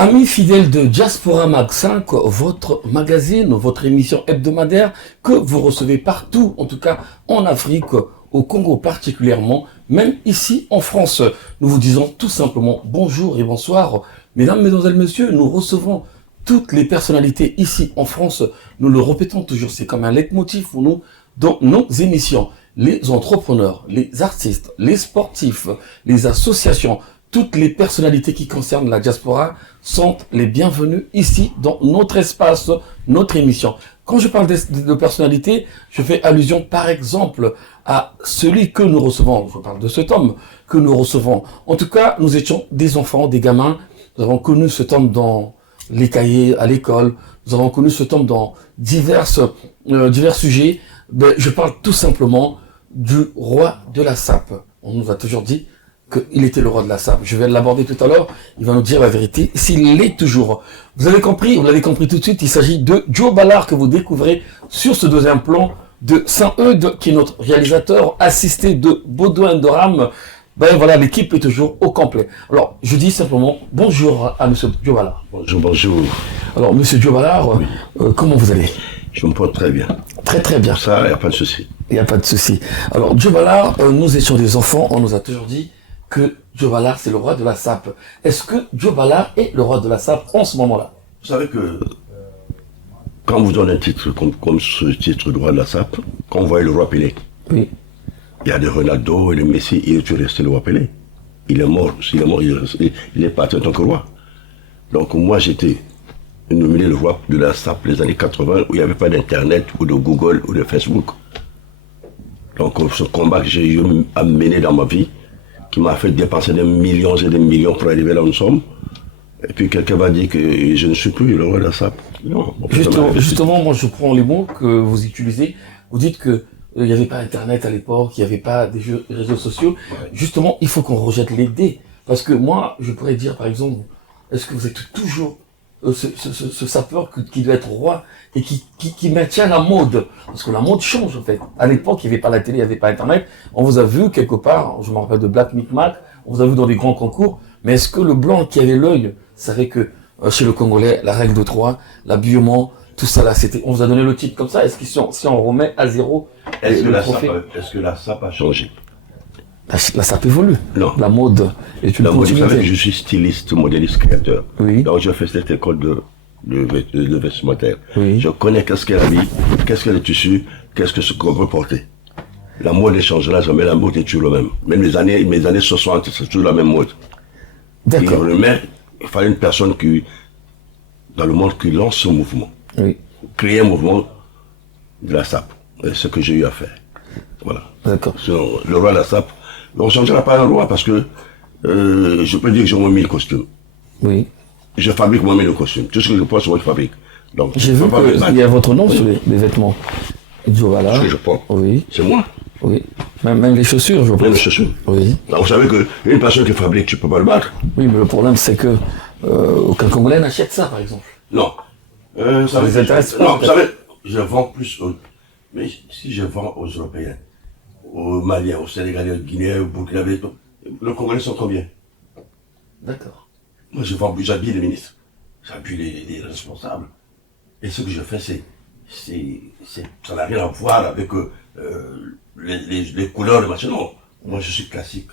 Amis fidèles de Diaspora Mag 5, votre magazine, votre émission hebdomadaire que vous recevez partout, en tout cas en Afrique, au Congo particulièrement, même ici en France. Nous vous disons tout simplement bonjour et bonsoir. Mesdames, mesdemoiselles, messieurs, nous recevons toutes les personnalités ici en France. Nous le répétons toujours, c'est comme un leitmotiv pour nous dans nos émissions. Les entrepreneurs, les artistes, les sportifs, les associations, toutes les personnalités qui concernent la diaspora sont les bienvenues ici dans notre espace, notre émission. Quand je parle de personnalités, je fais allusion par exemple à celui que nous recevons. Je parle de cet homme que nous recevons. En tout cas, nous étions des enfants, des gamins. Nous avons connu cet homme dans les cahiers à l'école. Nous avons connu cet homme dans divers sujets. Je parle tout simplement du roi de la sape. On nous a toujours dit qu'il était le roi de la sape. Je vais l'aborder tout à l'heure. Il va nous dire la vérité, s'il l'est toujours. Vous l'avez compris tout de suite. Il s'agit de Joe Ballard que vous découvrez sur ce deuxième plan de Saint-Eudes, qui est notre réalisateur, assisté de Baudouin Doram. Ben voilà, l'équipe est toujours au complet. Alors, je dis simplement bonjour à monsieur Joe Ballard. Bonjour, bonjour. Alors, monsieur Joe Ballard, oui. Comment vous allez? Je me porte très bien. Très très bien. Ça, il n'y a pas de souci. Il n'y a pas de souci. Alors, Joe Ballard, nous étions des enfants, on nous a toujours dit que Joe Ballard, c'est le roi de la sape. Est-ce que Joe Ballard est le roi de la sape en ce moment-là? Vous savez que quand on vous donne un titre comme ce titre de roi de la sape, quand on voit le roi Pelé, oui. Il y a des Ronaldo et des Messi, il est resté le roi Pelé. Il est mort, il est parti en tant que roi. Donc moi j'étais nominé le roi de la sape les années 80 où il n'y avait pas d'internet ou de Google ou de Facebook. Donc ce combat que j'ai eu à mener dans ma vie, qui m'a fait dépenser des millions et des millions pour arriver là où nous sommes. Et puis quelqu'un va dire que je ne suis plus le roi de la sape. Non. Justement, moi je prends les mots que vous utilisez. Vous dites que il n'y avait pas Internet à l'époque, il n'y avait pas des réseaux sociaux. Ouais. Justement, il faut qu'on rejette les dés. Parce que moi, je pourrais dire par exemple, est-ce que vous êtes toujours ce sapeur qui doit être roi et qui maintient la mode? Parce que la mode change en fait. À l'époque, il n'y avait pas la télé, il n'y avait pas Internet. On vous a vu quelque part, je me rappelle de Black Micmac, on vous a vu dans des grands concours. Mais est-ce que le blanc qui avait l'œil savait que chez le Congolais, la règle de 3, l'habillement, tout ça là, c'était, on vous a donné le titre comme ça. Est-ce que si on remet à zéro, est-ce que la sape a changé? La sape évolue. Non. La mode est une continuité. Vous savez que je suis styliste, modéliste, créateur. Oui. Donc je fais cette école de vestimentaire. Oui. Je connais qu'est-ce qu'est l'habit, qu'est-ce qu'est le tissu, qu'est-ce que ce qu'on peut porter. La mode ne change là, jamais la mode est toujours la même. Même mes années 60, c'est toujours la même mode. D'accord. Mais il fallait une personne dans le monde qui lance ce mouvement. Oui. Créer un mouvement de la sape. C'est ce que j'ai eu à faire. Voilà. D'accord. Le roi de la sape. On ne changera pas un roi parce que je peux dire que j'ai moins mis le costume. Oui. Je fabrique moi-même le costume. Tout ce que je porte, c'est moi qui fabrique. Donc, j'ai vu qu'il y a votre nom sur les vêtements. Joe Ballard. Ce que je porte. Oui. C'est moi. Oui. Même les chaussures, je pense. Même les chaussures. Oui. Donc, vous savez qu'une personne qui fabrique, tu ne peux pas le battre. Oui, mais le problème, c'est que aucun Congolais n'achète ça, par exemple. Non. Ça vous intéresse pas? Non, vous savez, je vends plus mais si je vends aux Européens, aux Maliens, aux Sénégalais, aux Guinéens, aux Burkinabés, le Congolais sont combien? D'accord. Moi, j'habille les ministres, j'habille les responsables. Et ce que je fais, ça n'a rien à voir avec les couleurs de machin. Non, moi, je suis classique.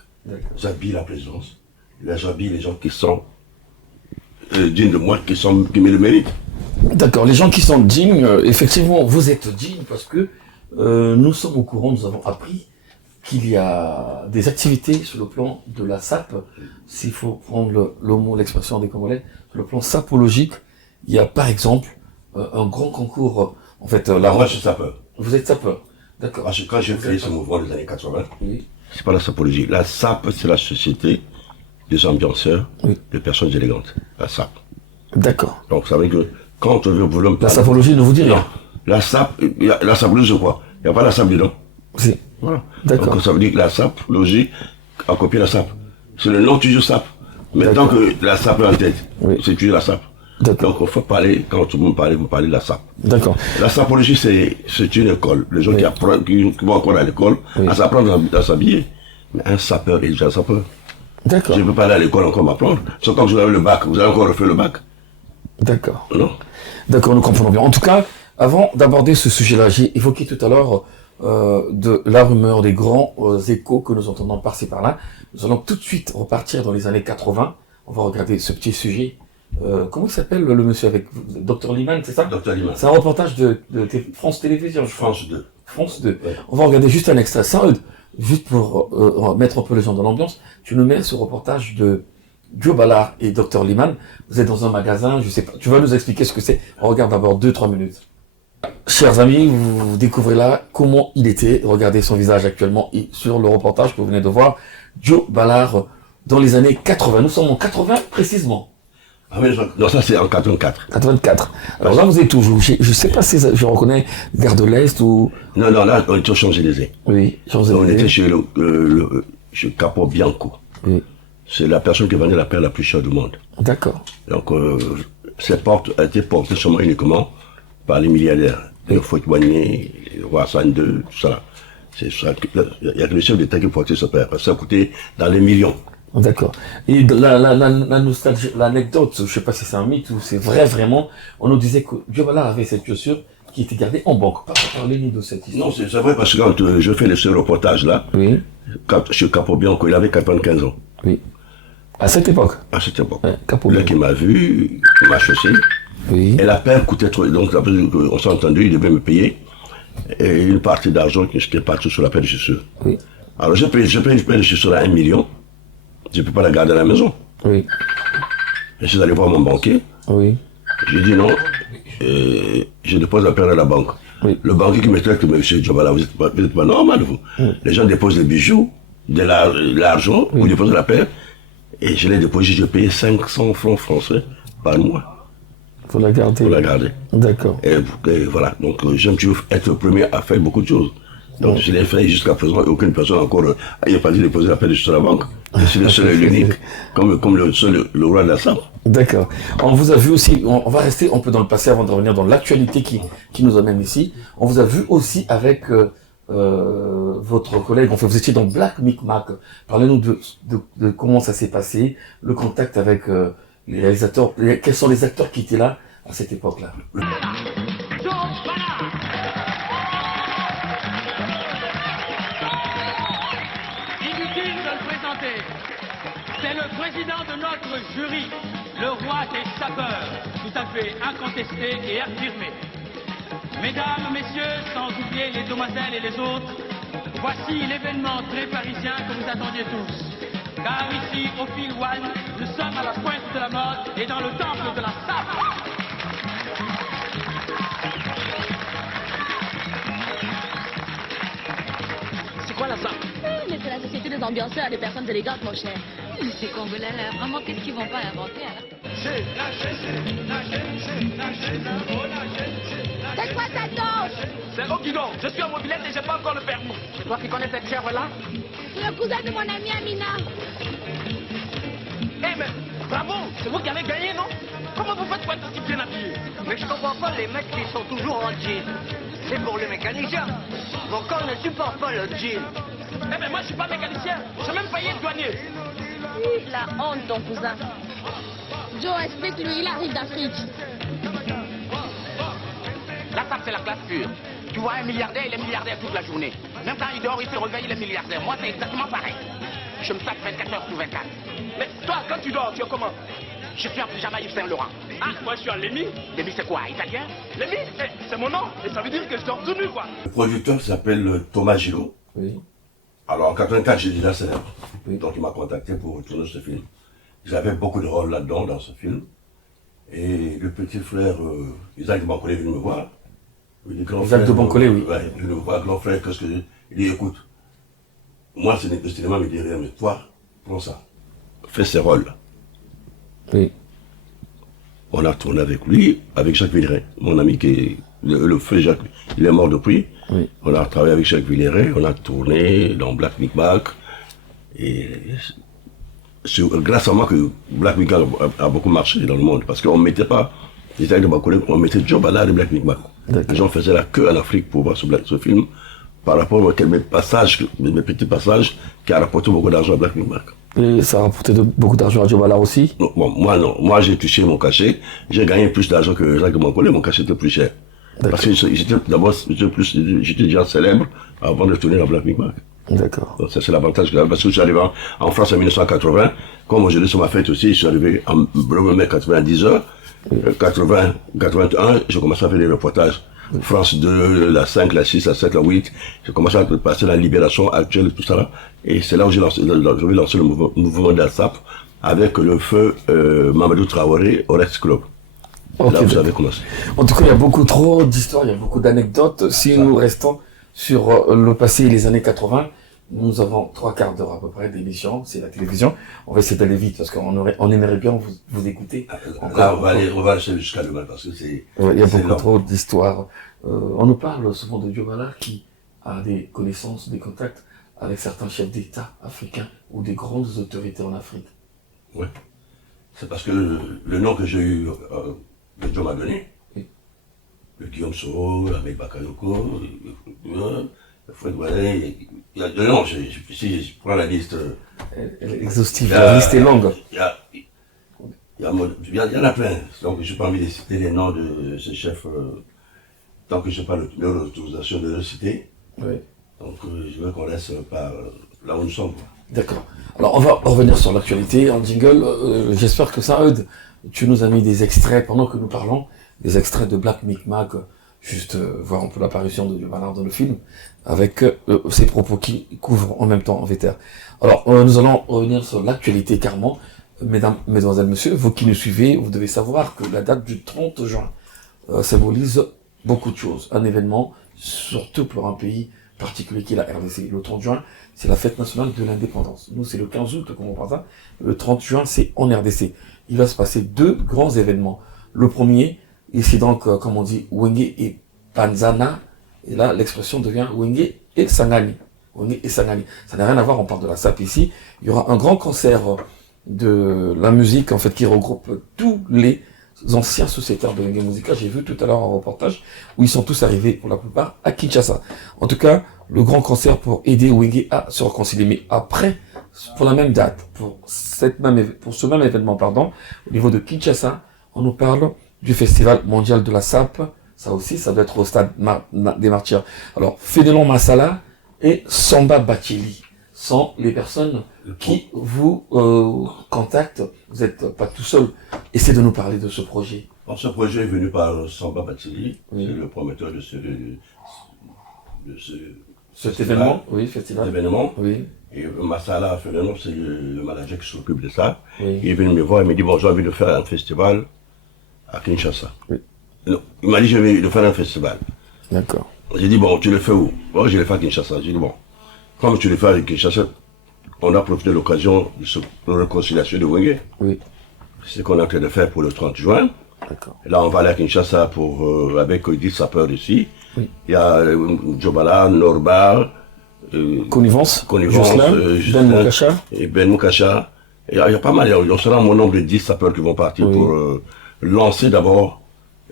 J'habille la présence. Là, j'habille les gens qui sont dignes de moi, qui me le méritent. D'accord, les gens qui sont dignes, effectivement, vous êtes dignes parce que nous sommes au courant, nous avons appris qu'il y a des activités sur le plan de la sape, s'il faut prendre l'expression des Congolais, sur le plan sapologique. Il y a par exemple un grand concours, en fait, moi je suis sapeur. Vous êtes sapeur, d'accord. Parce que quand j'ai créé ce mouvement des années 80, oui. C'est pas la sapologie. La sape, c'est la société des ambianceurs, Oui. des personnes élégantes. La SAP. D'accord. Donc ça veut dire que quand on veut me La sapologie ne vous dit rien. la SAP, la sapologie c'est quoi? Il n'y a pas la SAP dedans. Si. Voilà. D'accord. Donc ça veut dire que la sapologie a copié la SAP. C'est le nom toujours SAP. Mais tant que la SAP est en tête, Oui. c'est toujours la SAP. D'accord. Donc il faut parler, quand tout le monde parle, vous parlez de la SAP. D'accord. La sapologie, c'est une école. Les gens Oui. qui vont encore à l'école, Oui. à s'apprendre à s'habiller. Mais un sapeur est déjà sapeur. D'accord. Je ne peux pas aller à l'école encore m'apprendre. Sauf quand vous avez le bac, vous allez encore refaire le bac. D'accord. Non. D'accord, nous comprenons bien. En tout cas, avant d'aborder ce sujet-là, j'ai évoqué tout à l'heure de la rumeur, des grands échos que nous entendons par-ci par-là. Nous allons tout de suite repartir dans les années 80. On va regarder ce petit sujet. Comment il s'appelle le monsieur avec Dr Liman, c'est ça? Docteur Lima. C'est un reportage de France Télévisions, je crois. France 2. France 2. Ouais. On va regarder juste un extrait. Saoud, juste pour mettre un peu les gens dans l'ambiance, tu nous mets ce reportage de Joe Ballard et Dr Liman. Vous êtes dans un magasin, je sais pas. Tu vas nous expliquer ce que c'est. On regarde d'abord 2-3 minutes. Chers amis, vous découvrez là comment il était. Regardez son visage actuellement et sur le reportage que vous venez de voir. Joe Ballard dans les années 80. Nous sommes en 80 précisément. Ah oui, non, ça c'est en 84. 84. Alors là, vous êtes toujours. Je sais pas si je reconnais Gare de l'Est ou. Non, non, là, on était au Champs-Élysées. Oui, On était Champs-Élysées. chez Capo Bianco. Oui. C'est la personne qui vendait la perle la plus chère du monde. D'accord. Donc, cette porte a été portée seulement uniquement par les milliardaires. Le Fouet-Boigny, le roi Hassan II, tout ça. C'est ça. Il y a que le chef d'État qui portait ce père. Ça a coûté dans les millions. D'accord. Et la nostalgie, l'anecdote, je sais pas si c'est un mythe ou c'est vrai vraiment, on nous disait que Joe Ballard avait cette chaussure qui était gardée en banque. Parlez-nous de cette histoire. Non, c'est vrai parce que quand je fais ce reportage-là, Oui, chez Capo Bianco, il avait 95 ans oui. À cette époque. à cette époque. Ouais, Capo Là, Bianco. qui m'a vu, il m'a chaussé. Oui. Et la paire coûtait trop. Donc, après, on s'est entendu, il devait me payer. Et une partie d'argent qui était partie sur la paire de chaussures. Oui. Alors, je paye une paire de chaussures à 1 million. Je ne peux pas la garder à la maison. Oui. Je suis allé voir mon banquier. Oui. J'ai dit non. Je dépose la paire à la banque. Oui. Le banquier qui me traite que monsieur Djabala, vous n'êtes pas normal, vous. Les gens déposent des bijoux, de l'argent, vous déposez la paire. Et je l'ai déposé, je payais 500 francs français par mois Faut la garder. pour la garder. D'accord. Et voilà, donc j'aime toujours être le premier à faire beaucoup de choses. Donc je l'ai fait jusqu'à présent et aucune personne encore n'a pas dit déposer la paire sur la banque. Je suis le seul et l'unique, comme le roi de la salle. D'accord. On vous a vu aussi, on va rester un peu dans le passé avant de revenir dans l'actualité qui nous amène ici. On vous a vu aussi avec votre collègue, enfin vous étiez dans Black Micmac. Parlez-nous de comment ça s'est passé, le contact avec les réalisateurs, quels sont les acteurs qui étaient là à cette époque-là. Inutile de le présenter. C'est le président de notre jury, le roi des sapeurs, tout à fait incontesté et affirmé. Mesdames, messieurs, sans oublier les demoiselles et les autres, voici l'événement très parisien que vous attendiez tous. Car ici, au fil One, nous sommes à la pointe de la mode et dans le temple de la sape. C'est quoi la sape? Mais c'est la société des ambianceurs, des personnes élégantes, mon cher. Mais ces Congolais là, vraiment, qu'est-ce qu'ils vont pas inventer alors? C'est quoi ta danse? C'est eux qui donnent. Je suis à mobilette et j'ai pas encore le permis. C'est toi qui connais cette chèvre-là? C'est le cousin de mon ami Amina. Eh mais, bravo, c'est vous qui avez gagné, non? Comment vous faites pour être aussi bien habillé? Mais je comprends pas les mecs qui sont toujours en jean. C'est pour les mécaniciens. Mon corps ne supporte pas le jean. Eh ben moi je suis pas mécanicien, j'ai même failli être douanier. La honte, ton cousin. Joe, explique-lui, il arrive d'Afrique. La sape c'est la classe pure. Tu vois un milliardaire, il est milliardaire toute la journée. Même quand il dort, il se réveille, il est milliardaire. Moi c'est exactement pareil. Je me tape 24 heures sur 24. Mais toi, quand tu dors, tu es comment? Je suis en pyjama Yves Saint Laurent. Ah, moi je suis en Lémi. Lémi c'est quoi, italien? Lémi, c'est mon nom. Et ça veut dire que je dors tout nu quoi. Le producteur s'appelle Thomas Gillot. Oui. Alors en 84, j'ai déjà célèbre. Oui. Donc il m'a contacté pour tourner ce film. J'avais beaucoup de rôles là-dedans, dans ce film. Et le petit frère Isaac de Bancolé est venu me voir. Il dit, grand Isaac frère, de Bancolé, oui. Ouais, il est venu me voir, grand frère, qu'est-ce que il dit, écoute, moi le cinéma me dit rien, mais toi, prends ça. fait ses rôles. Oui. On a tourné avec lui, avec Jacques Villeray, mon ami qui est le feu Jacques. Il est mort depuis. Oui. On a travaillé avec Jacques Villeray, on a tourné dans Black Micmac. Et c'est grâce à moi que Black Micmac a beaucoup marché dans le monde. Parce qu'on ne mettait pas les Italiens de Bacolé, on mettait Joe Ballard et Black Micmac. Les gens faisaient la queue en Afrique pour voir ce film par rapport à mes petits passages qui a rapporté beaucoup d'argent à Black Micmac. Et ça a rapporté beaucoup d'argent à Joe Ballard aussi? Non, moi j'ai touché mon cachet, j'ai gagné plus d'argent que Jacques Bacolé, mon cachet était plus cher. Parce que j'étais déjà célèbre avant de tourner dans Black Micmac. D'accord. Donc ça c'est l'avantage que j'avais, parce que je suis arrivé en France en 1980, comme aujourd'hui sur ma fête aussi, je suis arrivé en mai 90 heures, 81, j'ai commencé à faire des reportages. France 2, la 5, la 6, la 7, la 8, j'ai commencé à passer la libération actuelle, tout ça là, et c'est là où j'ai lancé le mouvement de la SAP avec le feu Mamadou Traoré au Rex Club. Okay, là où j'avais commencé. En tout cas, il y a beaucoup trop d'histoires, il y a beaucoup d'anecdotes. Si nous restons sur le passé et les années 80, nous avons 3/4 d'heure à peu près d'émission, c'est la télévision. On va essayer d'aller vite parce qu'on aimerait bien vous écouter. Là, on va aller jusqu'à demain parce que c'est... Il y a beaucoup trop d'histoires. On nous parle souvent de Joe Ballard qui a des connaissances, des contacts avec certains chefs d'État africains ou des grandes autorités en Afrique. Oui. C'est parce que le nom que j'ai eu, que Joe m'a donné, oui. Le Guillaume Soro, Ahmed Bakayoko, Fred Wallet, il y a deux noms, si je prends la liste... exhaustive, la liste est longue. Il y en a plein, donc je n'ai pas envie de citer les noms de ces chefs, tant que je n'ai pas leur autorisation de les citer. Oui. Donc je veux qu'on laisse par là où nous sommes. D'accord. Alors on va revenir sur l'actualité en jingle. J'espère que ça aide. Tu nous as mis des extraits pendant que nous parlons, des extraits de Black Micmac, juste voir un peu l'apparition de Joe Ballard dans le film, avec ses propos qui couvrent en même temps en VTR. Alors nous allons revenir sur l'actualité carrément. Mesdames, mesdemoiselles, messieurs, vous qui nous suivez, vous devez savoir que la date du 30 juin symbolise beaucoup de choses. Un événement, surtout pour un pays particulier qui est la RDC. Le 30 juin, c'est la fête nationale de l'indépendance. Nous, c'est le 15 août qu'on comprend ça. Le 30 juin, c'est en RDC. Il va se passer deux grands événements. Le premier, ici donc, comme on dit, Wenge et Panzana. Et là, l'expression devient Wenge et Sangani. Wenge et Sangani. Ça n'a rien à voir, on parle de la SAP ici. Il y aura un grand concert de la musique, en fait, qui regroupe tous les anciens sociétaires de Wenge Musica. J'ai vu tout à l'heure un reportage où ils sont tous arrivés, pour la plupart, à Kinshasa. En tout cas, le grand concert pour aider Wenge à se réconcilier. Mais après, pour la même date, pour ce même événement, au niveau de Kinshasa, on nous parle du Festival mondial de la SAP. Ça aussi, ça doit être au stade des Martyrs. Alors, Fénelon Massala et Samba Bachili sont les personnes qui vous contactent. Vous n'êtes pas tout seul. Essayez de nous parler de ce projet. Alors, ce projet est venu par Samba Bachili, oui. C'est le promoteur de cet événement, oui, festival. Événement. Oui. Et Massala Fénelon, c'est le manager qui s'occupe de ça. Oui. Il est venu me voir et me dit, bon, j'ai envie de faire un festival à Kinshasa. Oui. Non, il m'a dit, je vais faire un festival. D'accord. J'ai dit, bon, tu le fais où? Bon, je le fais à Kinshasa. J'ai dit, bon, comme tu le fais à Kinshasa, on a profité de l'occasion de cette réconciliation de Wenge. Oui. C'est ce qu'on est en train de faire pour le 30 juin. D'accord. Là, on va aller à Kinshasa avec 10 sapeurs ici. Oui. Il y a Joe Ballard, Norbar, Connivence, Justin, Ben Moukasha. Et Ben Moukasha. Il y a pas mal, on sera mon nombre de 10 sapeurs qui vont partir pour lancer d'abord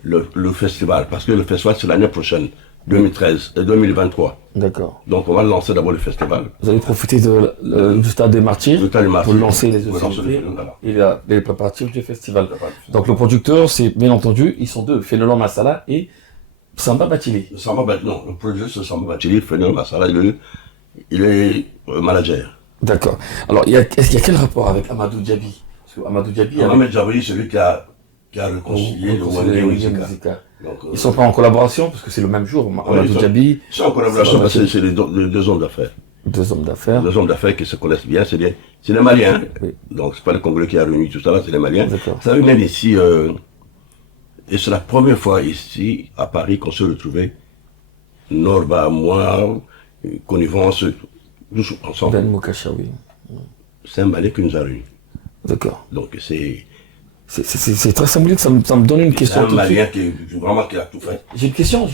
le festival. Parce que le festival, c'est l'année prochaine, 2023. D'accord. Donc, on va lancer d'abord le festival. Vous allez profiter du stade des Martyrs pour lancer les hostilités et les préparatifs du festival. Donc, le producteur, c'est bien entendu, ils sont deux, Fénelon Massala et Samba Bachili. Non, le producteur, c'est Samba Bachili, Fénelon Massala, il est manager. D'accord. Alors, est-ce qu'il y a quel rapport avec Amadou Diaby? Parce que Amadou Diaby... Amadou Diaby, c'est celui qui a réconcilié le Wenge Musica. Ils ne sont pas en collaboration, parce que c'est le même jour, Amadou Diaby... Ils sont en collaboration, parce que c'est les deux hommes d'affaires. Deux hommes d'affaires. Deux hommes d'affaires qui se connaissent bien, c'est les Maliens. Oui. Donc, c'est pas le Congolais qui a réuni tout ça, là, c'est les Maliens. D'accord. Vous savez, même ici, et c'est la première fois ici, à Paris, qu'on se retrouvait, Norba, moi, Connivence, tous ensemble. Ben Moukasha, oui. C'est un Malien qui nous a réunis. D'accord. Donc c'est C'est très symbolique, ça me donne une question. un tout de Malien suite. qui a tout fait. J'ai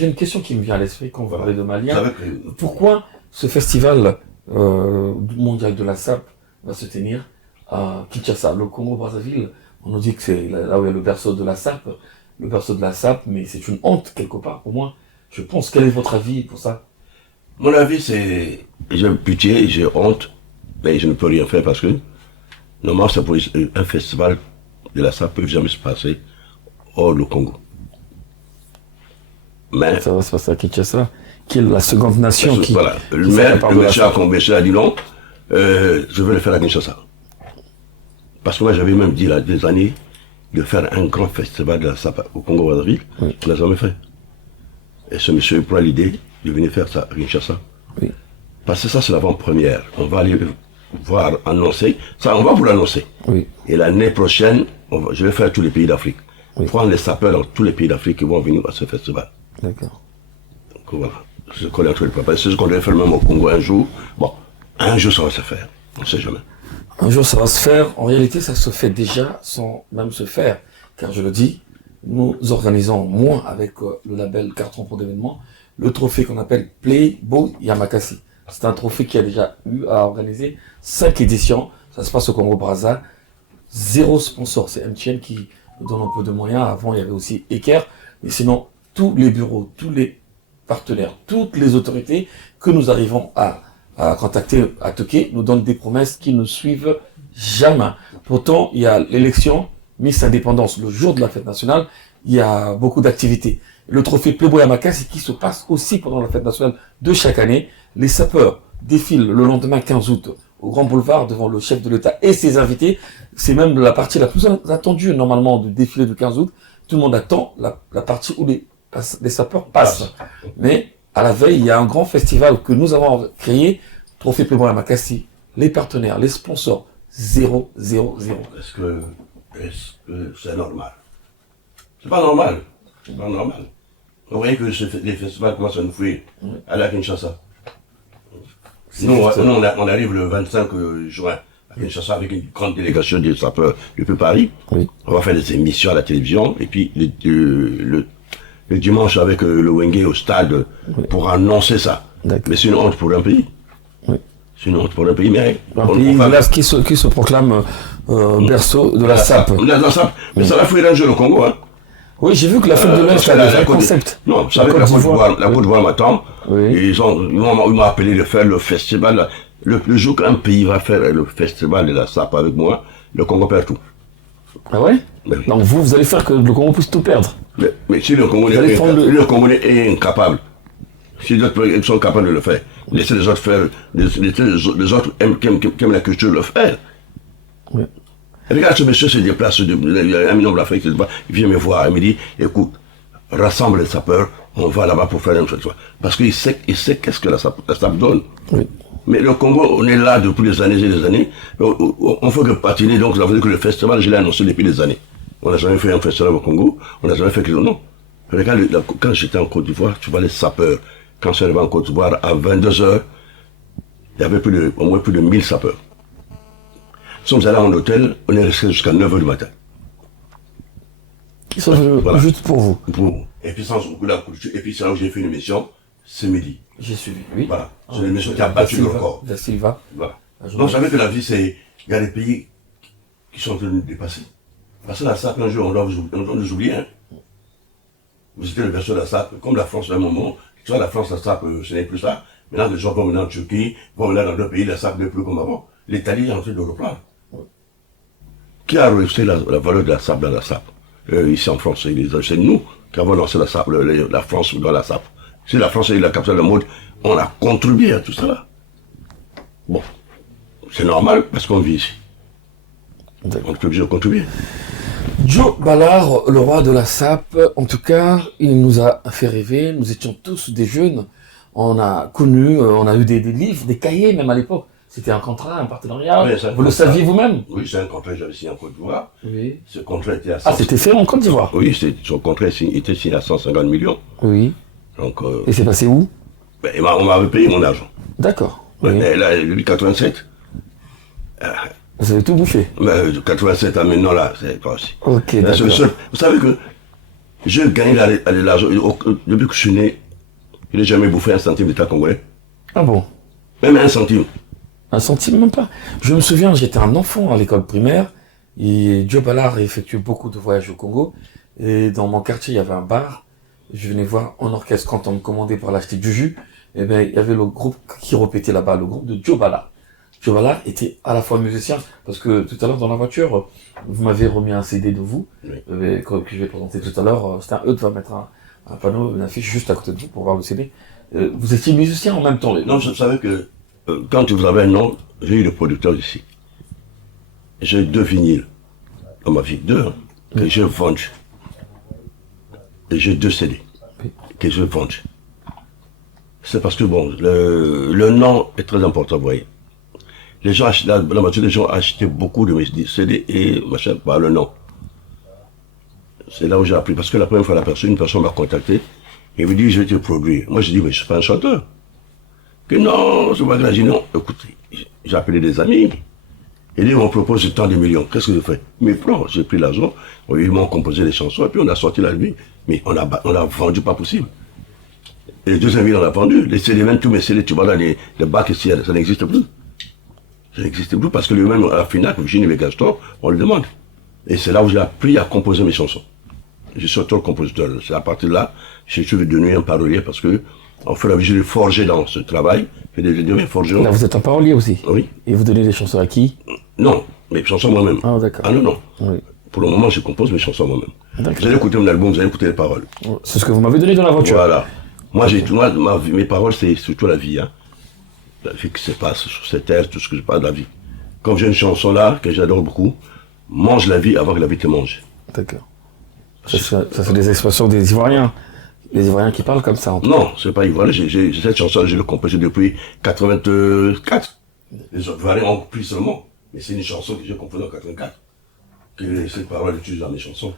une question qui me vient à l'esprit quand vous parlez de Malien. Vous savez que- Pourquoi ce festival mondial de la SAP va se tenir à Kinshasa, le Congo-Brazzaville? On nous dit que c'est là où il y a le berceau de la SAP, mais c'est une honte quelque part pour moi. Je pense, quel est votre avis pour ça? Mon avis, c'est j'ai pitié, j'ai honte, mais je ne peux rien faire parce que normalement, ça pourrait, un festival de la SAP ne peut jamais se passer hors du Congo. Mais Ça va se passer à Kinshasa, qui est la seconde nation qui. voilà, le qui maire, s'accapare le de la monsieur SAP. a dit non, je veux le faire à Kinshasa. Parce que moi, j'avais même dit il y a des années de faire un grand festival de la SAP au Congo-Brazzaville. Oui. On l'a jamais fait. Et ce monsieur prend l'idée de venir faire ça à Kinshasa. Oui. Parce que ça, c'est l'avant-première. On va aller voir annoncer. Ça, on va vous l'annoncer. Oui. Et l'année prochaine, je vais faire tous les pays d'Afrique. Oui. Prendre les sapeurs dans tous les pays d'Afrique qui vont venir à ce festival. D'accord. Donc voilà. C'est ce qu'on est en train de préparer. C'est ce qu'on devait faire même au Congo un jour. Bon, un jour ça va se faire. On ne sait jamais. Un jour, ça va se faire. En réalité, ça se fait déjà sans même se faire. Car je le dis, nous organisons, moi, avec le label Carton pour d'événements, le trophée qu'on appelle Playboy Yamakasi. C'est un trophée qui a déjà eu à organiser 5 éditions. Ça se passe au Congo-Brazza. 0 sponsor. C'est MTN qui nous donne un peu de moyens. Avant, il y avait aussi Eker. Mais sinon, tous les bureaux, tous les partenaires, toutes les autorités que nous arrivons à contacter, à toquer, nous donnent des promesses qui ne suivent jamais. Pourtant, il y a l'élection Miss Indépendance, le jour de la fête nationale, il y a beaucoup d'activités. Le trophée Playboy Yamakasi qui se passe aussi pendant la fête nationale de chaque année. Les sapeurs défilent le lendemain 15 août au Grand Boulevard devant le chef de l'État et ses invités. C'est même la partie la plus attendue normalement du défilé du 15 août. Tout le monde attend la partie où les sapeurs passent. Mais à la veille, il y a un grand festival que nous avons créé, Trophée Playboy Yamakasi, les partenaires, les sponsors, 0, 0, 0. Est-ce que c'est normal? C'est pas normal. C'est pas normal. Vous voyez que les festivals commencent à nous fouiller à la Kinshasa. Nous, on arrive le 25 juin à Kinshasa avec une grande délégation des sapeurs depuis Paris. Oui. On va faire des émissions à la télévision et puis le dimanche avec le Wenge au stade pour annoncer ça. D'accord. Mais c'est une honte pour un pays. Oui. C'est une honte pour un pays, mais Un pays là, qui se proclame berceau de la SAP. La SAP. Mais ça va fouiller un jeu le Congo, hein. Oui, j'ai vu que la fête de l'Est a un vrai concept. Non, vous savez que la Côte d'Ivoire m'attend. Oui. Et ils m'ont appelé de faire le festival. Le jour qu'un pays va faire le festival de la SAP avec moi, le Congo perd tout. Ah ouais? Mais oui. Donc vous allez faire que le Congo puisse tout perdre. Mais si le Congolais est incapable, si les autres sont capables de le faire, laissez les autres faire, laissez les autres qui aiment la culture le faire. Oui. Regarde, ce monsieur se déplace, il y a un million d'Afrique, il vient me voir, il me dit, écoute, rassemble les sapeurs, on va là-bas pour faire un truc. Parce qu'il sait qu'est-ce que la SAP donne. Oui. Mais le Congo, on est là depuis des années et des années. On ne fait que patiner, donc ça veut dire que le festival, je l'ai annoncé depuis des années. On n'a jamais fait un festival au Congo, on n'a jamais fait quelque chose. Non. Regarde, quand j'étais en Côte d'Ivoire, tu vois les sapeurs. Quand je suis arrivé en Côte d'Ivoire, à 22h, il y avait au moins plus de 1000 sapeurs. Nous sommes allés en hôtel, on est resté jusqu'à 9h du matin. Qui sont juste pour vous. Et puis sans beaucoup la culture, et puis c'est là où j'ai fait une émission, ce midi. J'ai suivi, oui. Voilà. C'est une émission qui a battu le record. Da Silva. Voilà. Donc, vous savez que la vie, c'est. Il y a des pays qui sont en train de nous dépasser. Parce que la SAP, un jour, on doit nous oublier. Hein. Vous étiez le berceau de la SAP, comme la France à un moment. Tu vois, la France, la SAP, ce n'est plus ça. Maintenant, les gens vont venir en Turquie, vont venir dans d'autres pays, la SAP n'est plus comme avant. L'Italie est en train de reprendre. Qui a réussi la valeur de la SAP dans la SAP ici en France, c'est nous qui avons lancé la SAP, la France dans la SAP. Si la France est la capitale de mode, on a contribué à tout ça. Bon, c'est normal parce qu'on vit ici. On est obligé de contribuer. Joe Ballard, le roi de la SAP, en tout cas, il nous a fait rêver. Nous étions tous des jeunes. On a connu, on a eu des livres, des cahiers même à l'époque. C'était un contrat, un partenariat. Oui, vous le saviez vous-même? Oui, c'est un contrat que j'avais signé en Côte d'Ivoire. Oui. Ce contrat était à 100... Ah, c'était fait en Côte d'Ivoire? Oui, son contrat était signé à 150 millions. Oui. Donc, et c'est passé où? On m'avait payé mon argent. D'accord. Oui. Là, depuis 87, Vous avez tout bouffé. Mais de 87 à maintenant, là, c'est pas aussi. Ok, Là, c'est le d'accord. seul. Vous savez que je gagne l'argent. Depuis que je suis né, je n'ai jamais bouffé un centime d'État congolais. Ah bon? Même un centime. Un centime, même pas. Je me souviens, j'étais un enfant à l'école primaire, et Joe Ballard effectuait beaucoup de voyages au Congo, et dans mon quartier, il y avait un bar, je venais voir en orchestre quand on me commandait pour l'acheter du jus, et ben, il y avait le groupe qui répétait là-bas, le groupe de Joe Ballard. Joe Ballard était à la fois musicien, parce que tout à l'heure dans la voiture, vous m'avez remis un CD de vous, Oui. que je vais présenter tout à l'heure, c'était un Eudes va mettre un panneau, une affiche juste à côté de vous pour voir le CD. Vous étiez musicien en même temps, les deux. Non, je savais que quand vous avez un nom, j'ai eu le producteur ici. J'ai eu 2 vinyles dans ma vie, 2, hein, que j'ai vendu. Et j'ai 2 CD que j'ai vendu. C'est parce que bon, le nom est très important, vous voyez. Les gens achetaient, la majorité des gens achetaient beaucoup de mes CD et machin par le nom. C'est là où j'ai appris, parce que la première fois, une personne m'a contacté et me dit, je vais te produire. Moi, j'ai dit, mais je ne suis pas un chanteur. Que non, c'est pas grave. J'ai dit, non, écoutez, j'ai appelé des amis. Et ils m'ont proposé tant de millions. Qu'est-ce que je fais? Mais prends, j'ai pris l'argent, ils m'ont composé des chansons, et puis on a sorti la nuit. Mais on a vendu pas possible. Et les 2 millions, on a vendu. Les CD, même tous mes CD, tu vois, dans les bacs ici, ça n'existe plus. Ça n'existe plus parce que lui-même, à la FINAC, Virginie Megastor, on le demande. Et c'est là où j'ai appris à composer mes chansons. Je suis auteur-compositeur. C'est à partir de là, je suis devenu un parolier parce que, en fait, je l'ai forgé dans ce travail. Je l'ai devenu forgeron. Là, vous êtes un parolier aussi. Oui. Et vous donnez des chansons à qui? Non, mes chansons moi-même. Ah, d'accord. Ah non, non. Oui. Pour le moment, je compose mes chansons moi-même. D'accord. Vous allez écouter mon album, vous allez écouter les paroles. C'est ce que vous m'avez donné dans la voiture. Voilà. Moi, mes paroles, c'est surtout la vie. Hein. La vie qui se passe sur cette terre, tout ce que je parle de la vie. Comme j'ai une chanson là, que j'adore beaucoup, mange la vie avant que la vie te mange. D'accord. Ça, c'est des expressions des Ivoiriens. Les Ivoiriens qui parlent comme ça. En tout Non, c'est pas ivoirien. Cette chanson, je l'ai composée depuis 84. Les Ivoiriens ont pris seulement. Mais c'est une chanson que j'ai composée en 84. Que cette parole utilise dans mes chansons.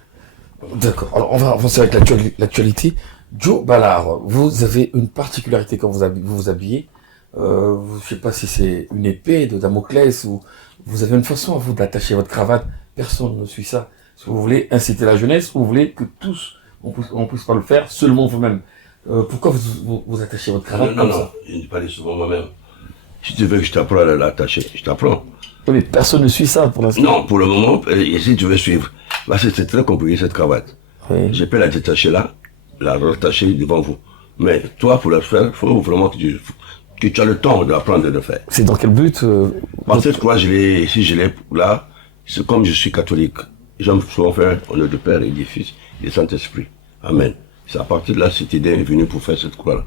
D'accord. Alors, on va avancer avec l'actualité. Joe Ballard, vous avez une particularité quand vous vous habillez. Je sais pas si c'est une épée de Damoclès ou vous avez une façon à vous d'attacher votre cravate. Personne ne suit ça. Si vous voulez inciter la jeunesse, ou vous voulez que tous, on puisse pas le faire, seulement vous-même. Pourquoi vous attachez votre cravate Non, comme non, ça? je ne dis pas les souvent moi-même. Si tu veux que je t'apprends à l'attacher, je t'apprends. Oui, mais personne ne suit ça pour l'instant. Non, pour le moment, et si tu veux suivre, parce que c'est très compliqué cette cravate. Oui. Je peux la détacher là, la rattacher devant vous. Mais toi, pour la faire, il faut vraiment que tu as le temps de apprendre de le faire. C'est dans quel but Parce que quoi, si je l'ai là, c'est comme je suis catholique. J'aime souvent faire au nom du Père et du Fils et du Saint-Esprit. Amen. C'est à partir de là, cette idée est venue pour faire cette croix-là.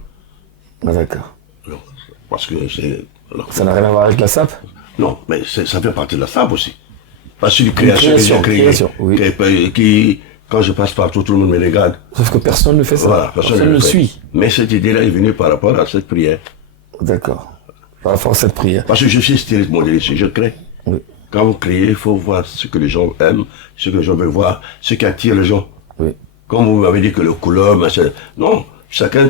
Ah, d'accord. Alors, parce que c'est... alors, Ça n'a rien à voir avec la sape? non, mais ça fait partie de la sable aussi. Parce que c'est une création que j'ai créée, création, oui. qui, quand je passe partout, tout le monde me regarde. Sauf que personne ne fait ça. Voilà, personne ne ne le fait. suit. Mais cette idée-là est venue par rapport à cette prière. D'accord. Par rapport à cette prière. Parce que je suis styliste modéliste, je crée. Oui. Quand vous créez, il faut voir ce que les gens aiment, ce que les gens veulent voir, ce qui attire les gens. Oui. Comme vous m'avez dit que le couleur, machin. Non, chacun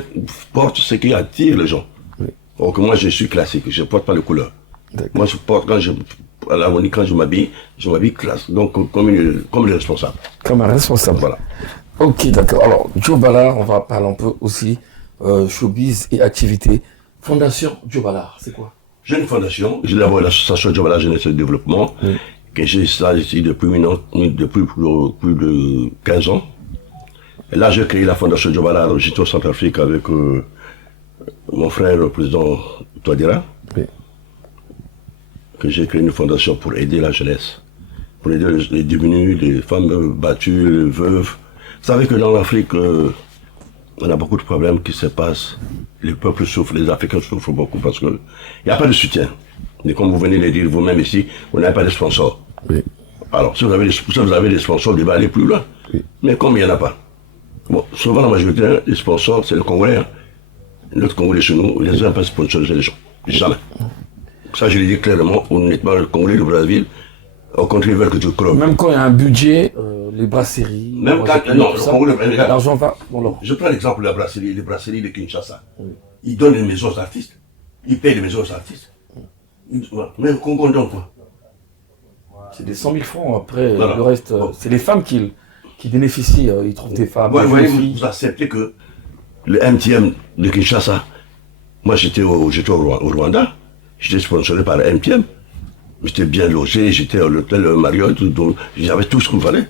porte ce qui attire les gens. Oui. Donc moi, je suis classique, je ne porte pas de couleur. D'accord. Moi, je porte, quand je m'habille classe, donc comme le responsable. Comme un responsable. Voilà. Ok, d'accord. Alors, Joe Ballard, on va parler un peu aussi showbiz et activité. Fondation Joe Ballard, c'est quoi? J'ai une fondation, j'ai d'abord l'association Joe Ballard Jeunesse et Développement, Oui. que j'ai ça ici depuis plus de 15 ans. Et là, j'ai créé la fondation Joe Ballard, j'étais au Centrafrique avec mon frère, le président Touadéra, Oui. que j'ai créé une fondation pour aider la jeunesse, pour aider les démunis, les femmes battues, les veuves. Vous savez que dans l'Afrique, on a beaucoup de problèmes qui se passent. Les peuples souffrent, les Africains souffrent beaucoup parce que il n'y a pas de soutien. Et comme vous venez de le dire vous-même ici, vous n'avez pas de sponsors. Oui. Alors, si vous avez des sponsors, vous devez aller plus loin. Oui. Mais comme il n'y en a pas. Bon, souvent la majorité des sponsors, c'est le Congolais. Hein. Notre Congolais chez nous, ils n'ont pas sponsorisé les gens. Jamais. Ça, je l'ai dit clairement, honnêtement, le Congolais de Brazzaville, au contraire, ils veulent que tu creves. Même quand il y a un budget, les brasseries... Même quand, non, le Congolais, regarde. L'argent va dans l'or. Je prends l'exemple de la brasserie, les brasseries de Kinshasa. Oui. Ils donnent les maisons aux artistes. Ils payent les maisons aux artistes. Mais le Congo donne quoi? C'est des 100 000 francs. Après, Voilà. le reste, Bon. c'est les femmes qui bénéficient. Ils trouvent des femmes. Vous des voyez, jeunes filles. vous acceptez que le MTM de Kinshasa, moi j'étais au Rwanda, j'étais sponsorisé par le MTM, j'étais bien logé, j'étais à l'hôtel Marriott, donc j'avais tout ce qu'il fallait.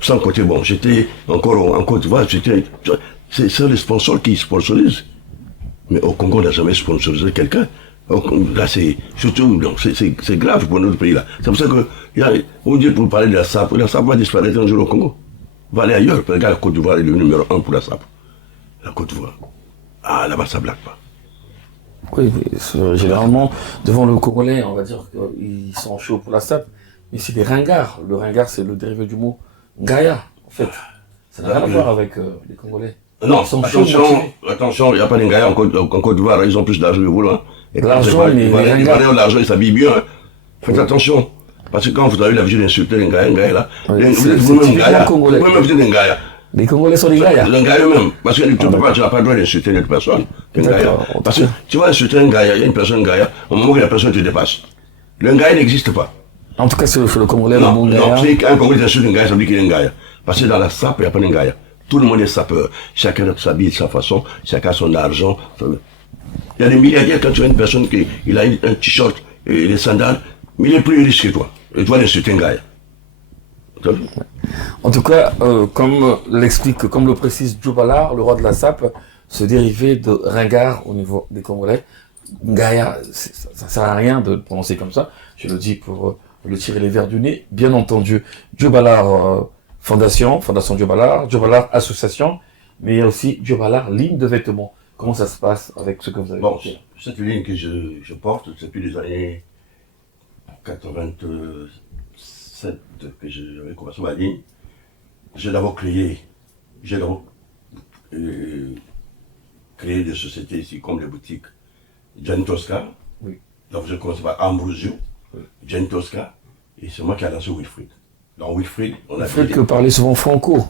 Sans côté, bon, j'étais encore en Côte d'Ivoire, c'est les sponsors qui sponsorisent. Mais au Congo, on n'a jamais sponsorisé quelqu'un. Là, c'est surtout, c'est grave pour notre pays là. C'est pour ça que, on dit pour parler de la SAP va disparaître un jour au Congo. Va aller ailleurs. Regarde, la Côte d'Ivoire est le numéro 1 pour la SAP. La Côte d'Ivoire. Ah, là-bas, ça blague pas. Oui, généralement, devant le Congolais, on va dire qu'ils sont chauds pour la SAP, mais c'est des ringards. Le ringard, c'est le dérivé du mot Gaïa, en fait. Ça n'a rien à voir avec les Congolais. Non, Ils sont chauds, attention, il n'y a pas d'Ingaya en Côte d'Ivoire, ils ont plus d'argent que vous, là. Et l'argent, ils ont l'argent, ils s'habillent bien. Hein. Faites attention. Parce que quand vous avez l'habitude d'insulter les Ngaya, là, vous êtes vous-même Ngaya. Vous-même, vous êtes Ngaya. Les Congolais sont des Gaïa. Les Ngaya eux-mêmes. Parce que tu n'as pas le droit d'insulter une autre personne. Parce que tu vas insulter un Ngaya, il y a une personne Ngaya, au moment où la personne te dépasse. Le Ngaya n'existe pas. En tout cas, c'est le Congolais, le mot Non, Gaïa. si un Congolais insulte un Ngaya, ça veut dire qu'il est Ngaya. Parce que dans la SAP, il n'y a pas de Ngaya. Tout le monde est sapeur. Chacun s'habille de sa façon, chacun a son argent. Il y a des milliardaires, quand tu as une personne qui a un t-shirt et des sandales, mais il est plus riche que toi. Et toi, l'insulter un Ngaya. En tout cas, comme l'explique, comme le précise Djobalar, le roi de la SAP, se dériver de ringard au niveau des Congolais. Gaïa, ça sert à rien de le prononcer comme ça. Je le dis pour le tirer les verres du nez. Bien entendu, Djobalar Fondation Djobalar, Djobalar Association, mais il y a aussi Djobalar Ligne de vêtements. Comment ça se passe avec ce que vous avez porté? Cette ligne que je porte, c'est depuis les années 87 que j'avais commencé ma ligne. J'ai d'abord créé des sociétés ici, comme les boutiques Gianni Tosca. Oui. Donc j'ai commencé par Ambrosio, Gianni Tosca, et c'est moi qui ai lancé Wilfried. Dans Wilfried, on a Wilfried que parlait souvent Franco.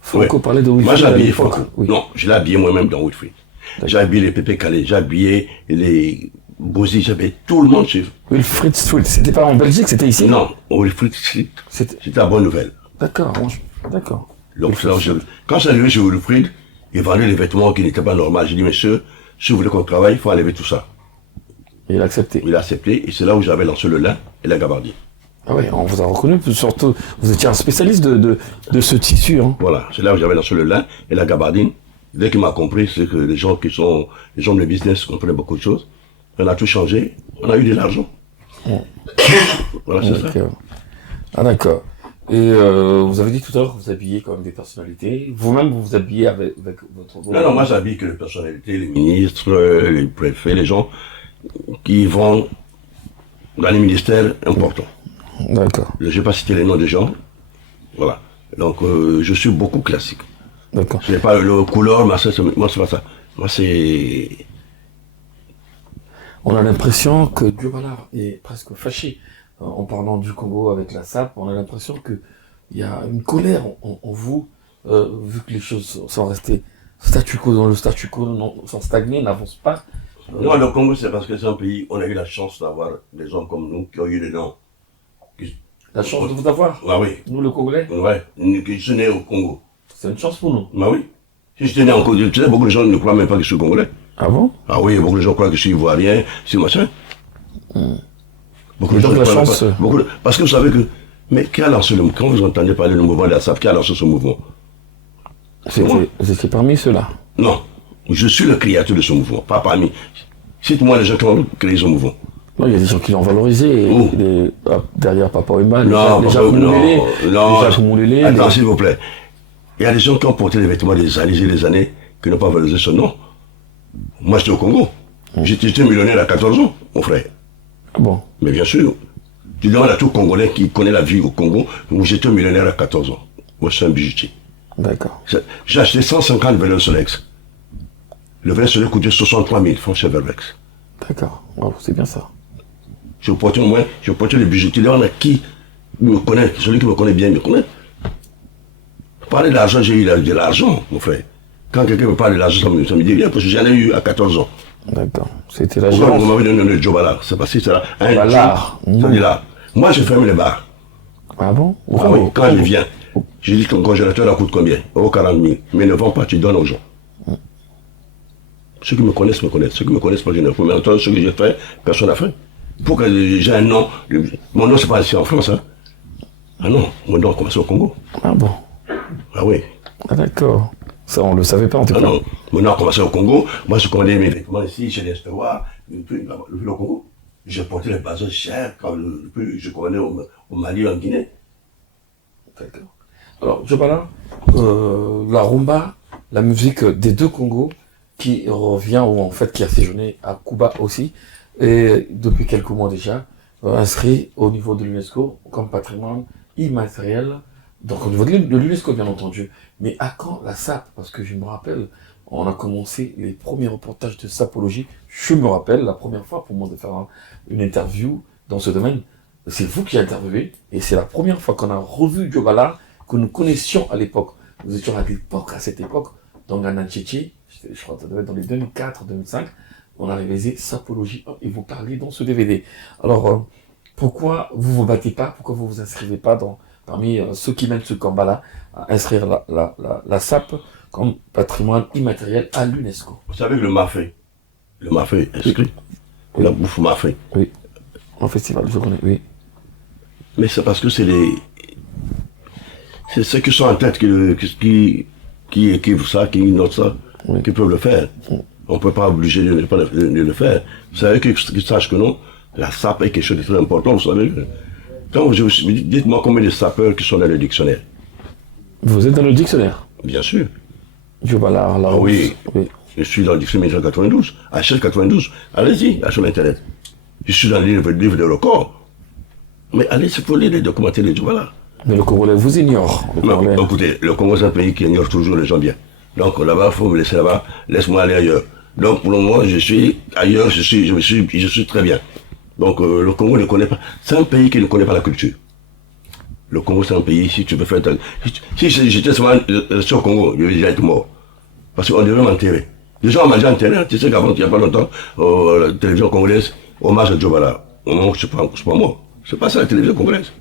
Franco parlait de Wilfried. Moi j'ai habillé à l'époque. Franco. Oui. Non, je l'ai habillé moi-même dans Wilfried. J'ai habillé les Pépé Calais, j'ai habillé les Bozy, j'avais tout le monde chez Wilfried Street, c'était pas en Belgique, c'était ici? Non, Wilfried Street, c'était la bonne nouvelle. D'accord, d'accord. Donc, quand je suis arrivé chez Wilfried, il vendait les vêtements qui n'étaient pas normaux. J'ai dit, monsieur, si vous voulez qu'on travaille, il faut enlever tout ça. Et il a accepté. Il a accepté, et c'est là où j'avais lancé le lin et la gabardine. Ah oui, on vous a reconnu, surtout, vous étiez un spécialiste de ce tissu. Hein. Voilà, c'est là où j'avais lancé le lin et la gabardine. Dès qu'il m'a compris, c'est que les gens de business comprenaient beaucoup de choses. On a tout changé, on a eu de l'argent. Ouais. Voilà, c'est ça. Ah d'accord. Et vous avez dit tout à l'heure que vous habillez comme des personnalités. Vous-même, vous vous habillez avec votre... Non, moi j'habille que les personnalités, les ministres, les préfets, les gens qui vont dans les ministères importants. D'accord. Je ne vais pas citer les noms des gens. Voilà. Donc je suis beaucoup classique. D'accord. Je n'ai pas le couleur, moi c'est pas ça. Moi c'est... On a l'impression que Djobalar est presque fâché en parlant du Congo avec la SAP. On a l'impression qu'il y a une colère en vous, vu que les choses sont restées statu quo dans le statu quo, sont stagnées, n'avancent pas. Non, le Congo, c'est parce que c'est un pays, on a eu la chance d'avoir des hommes comme nous qui ont eu des noms. La chance de vous avoir? Ah oui. Nous, le Congolais? Ouais, je suis né au Congo. C'est une chance pour nous. Bah oui. Si j'étais né en Congo, tu sais, beaucoup de gens ne croient même pas que je suis congolais. Ah bon? Ah oui, beaucoup de gens croient que je suis ivoirien, c'est machin. Beaucoup de gens donc la croient chance... pas. Parce que vous savez que... Mais qui a lancé le mouvement? Quand vous entendez parler du mouvement de la SAP, qui a lancé ce mouvement? C'est moi. Vous étiez parmi ceux-là? Non. Je suis le créateur de ce mouvement, pas parmi. Cite-moi les gens qui ont créé ce mouvement. Non, il y a des gens qui l'ont valorisé. Derrière Papa Wemba, Non, Jacques Moulélé. Attends, s'il vous plaît. Il y a des gens qui ont porté des vêtements des années et des années qui n'ont pas valorisé ce nom. Moi, j'étais au Congo. J'étais millionnaire à 14 ans, mon frère. Ah bon? Mais bien sûr. Tu demandes à tout Congolais qui connaît la vie au Congo, où j'étais millionnaire à 14 ans. Moi, je suis un bijoutier. D'accord. J'ai acheté 150 valeurs Solex. Le vrai Solex coûtait 63 000 francs chez Vervex. D'accord. Wow, c'est bien ça. Je portais les bijoutiers. Il y en a qui me connaît, celui qui me connaît bien me connaît. Parler d'argent, j'ai eu de l'argent, mon frère. Quand quelqu'un me parle de l'argent, ça me dit rien, parce que j'en ai eu à 14 ans. D'accord. C'était la Pourquoi gérance. vous m'avez donné le job à l'art? C'est parce que c'est là. L'art. Ça dit là. Moi, j'ai fermé les bars. Ah bon? Ah oui, quand il vient, je dis que ton congélateur la coûte combien? Oh, 40 000. Mais ne vends pas, tu donnes aux gens. Ceux qui me connaissent me connaissent. Ceux qui me connaissent pas, je ne peux pas. Mais ce que j'ai fait, personne n'a fait. Pour que j'ai un nom. Mon nom, c'est pas ici en France. Hein. Ah non, mon nom a commencé au Congo. Ah bon? Ah oui. Ah d'accord. Ça, on le savait pas en tout cas. Ah non, mon nom a commencé au Congo. Moi, je connais mes vêtements ici, chez les Espérois, le Congo. J'ai porté les bazars chers quand je connais au Mali, en Guinée. D'accord. Alors, Djobala, la rumba, la musique des deux Congos, qui revient, ou en fait qui a séjourné à Cuba aussi, et depuis quelques mois déjà, inscrit au niveau de l'UNESCO comme patrimoine immatériel, donc au niveau de l'UNESCO bien entendu. Mais à quand la SAP? Parce que je me rappelle, on a commencé les premiers reportages de sapologie, je me rappelle la première fois pour moi de faire une interview dans ce domaine, c'est vous qui interviewez, et c'est la première fois qu'on a revu Djobala, que nous connaissions à l'époque. Nous étions à cette époque, dans Ghana Tchétché, je crois que ça devait être dans les 2004-2005, on a réalisé Sapologie et vous parlez dans ce DVD. Alors, pourquoi vous vous battez pas, pourquoi vous vous inscrivez pas parmi ceux qui mènent ce combat-là, à inscrire la SAP comme patrimoine immatériel à l'UNESCO? Vous savez que le mafé est inscrit. Oui. La bouffe mafé. Oui, en festival, je connais, oui. Mais c'est parce que c'est ceux qui sont en tête qui écrivent ça, qui notent ça, oui, qui peuvent le faire. Oui. On ne peut pas obliger de le faire. Vous savez qu'ils sachent que non, la SAP est quelque chose de très important. Vous savez, dites-moi combien de sapeurs qui sont dans le dictionnaire. Vous êtes dans le dictionnaire? Bien sûr. Djobala, la oui. Je suis dans le dictionnaire 1992. HS92. Allez-y, sur Internet. Je suis dans le livre de record. Mais allez, c'est pour lire les documentaires de Djobala. Mais le Congolais vous ignore. Écoutez, le Congo, c'est un pays qui ignore toujours les gens bien. Donc là-bas, il faut me laisser là-bas, laisse-moi aller ailleurs. Donc pour le moment, je suis ailleurs, je suis très bien. Donc le Congo ne connaît pas. C'est un pays qui ne connaît pas la culture. Le Congo, c'est un pays, si tu veux faire... Si j'étais seulement sur le Congo, je vais déjà être mort. Parce qu'on devrait m'enterrer. Les gens ont mangé enterré. Tu sais qu'avant, il n'y a pas longtemps, la télévision congolaise, hommage à Djobala. Non, c'est pas moi. C'est pas ça la télévision congolaise.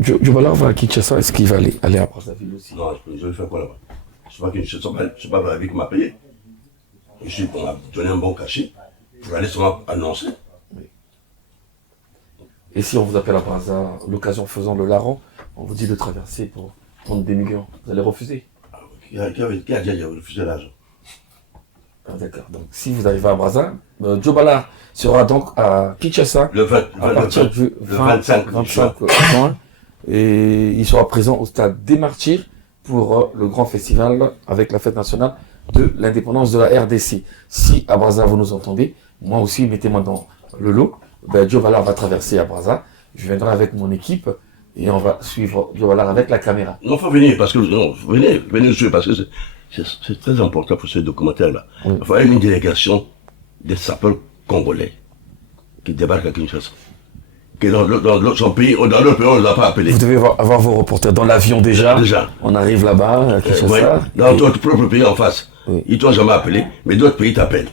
Djobala va à Kinshasa, est-ce qu'il va aller à Brazzaville aussi? Non, je vais faire quoi là-bas? Je ne sais pas la vie qui m'a payé. On m'a donné un bon cachet pour aller seulement annoncer. Oui. Et si on vous appelle à Brazza, l'occasion faisant le larron, on vous dit de traverser pour prendre des millions, vous allez refuser? Qui a déjà refusé l'argent? Ah, d'accord. Donc si vous arrivez à Brazza, Djobala sera donc à Kinshasa à partir du 25 juin. Et il sera présent au stade des Martyrs pour le grand festival avec la fête nationale de l'indépendance de la RDC. Si à Brazza vous nous entendez, moi aussi mettez-moi dans le lot. Djobala va traverser à Brazza, je viendrai avec mon équipe et on va suivre Djobala avec la caméra. Non, faut venir parce que venez suivre parce que c'est très important pour ce documentaire-là. Oui. Il faut avoir une délégation des sapeurs congolais qui débarquent à Kinshasa. Que dans son pays, dans leur pays, on ne les a pas appelés. Vous devez avoir vos reporters dans l'avion déjà. On arrive là-bas, à Kinshasa. Dans votre propre pays en face. Oui. Ils t'ont jamais appelé, mais d'autres pays t'appellent.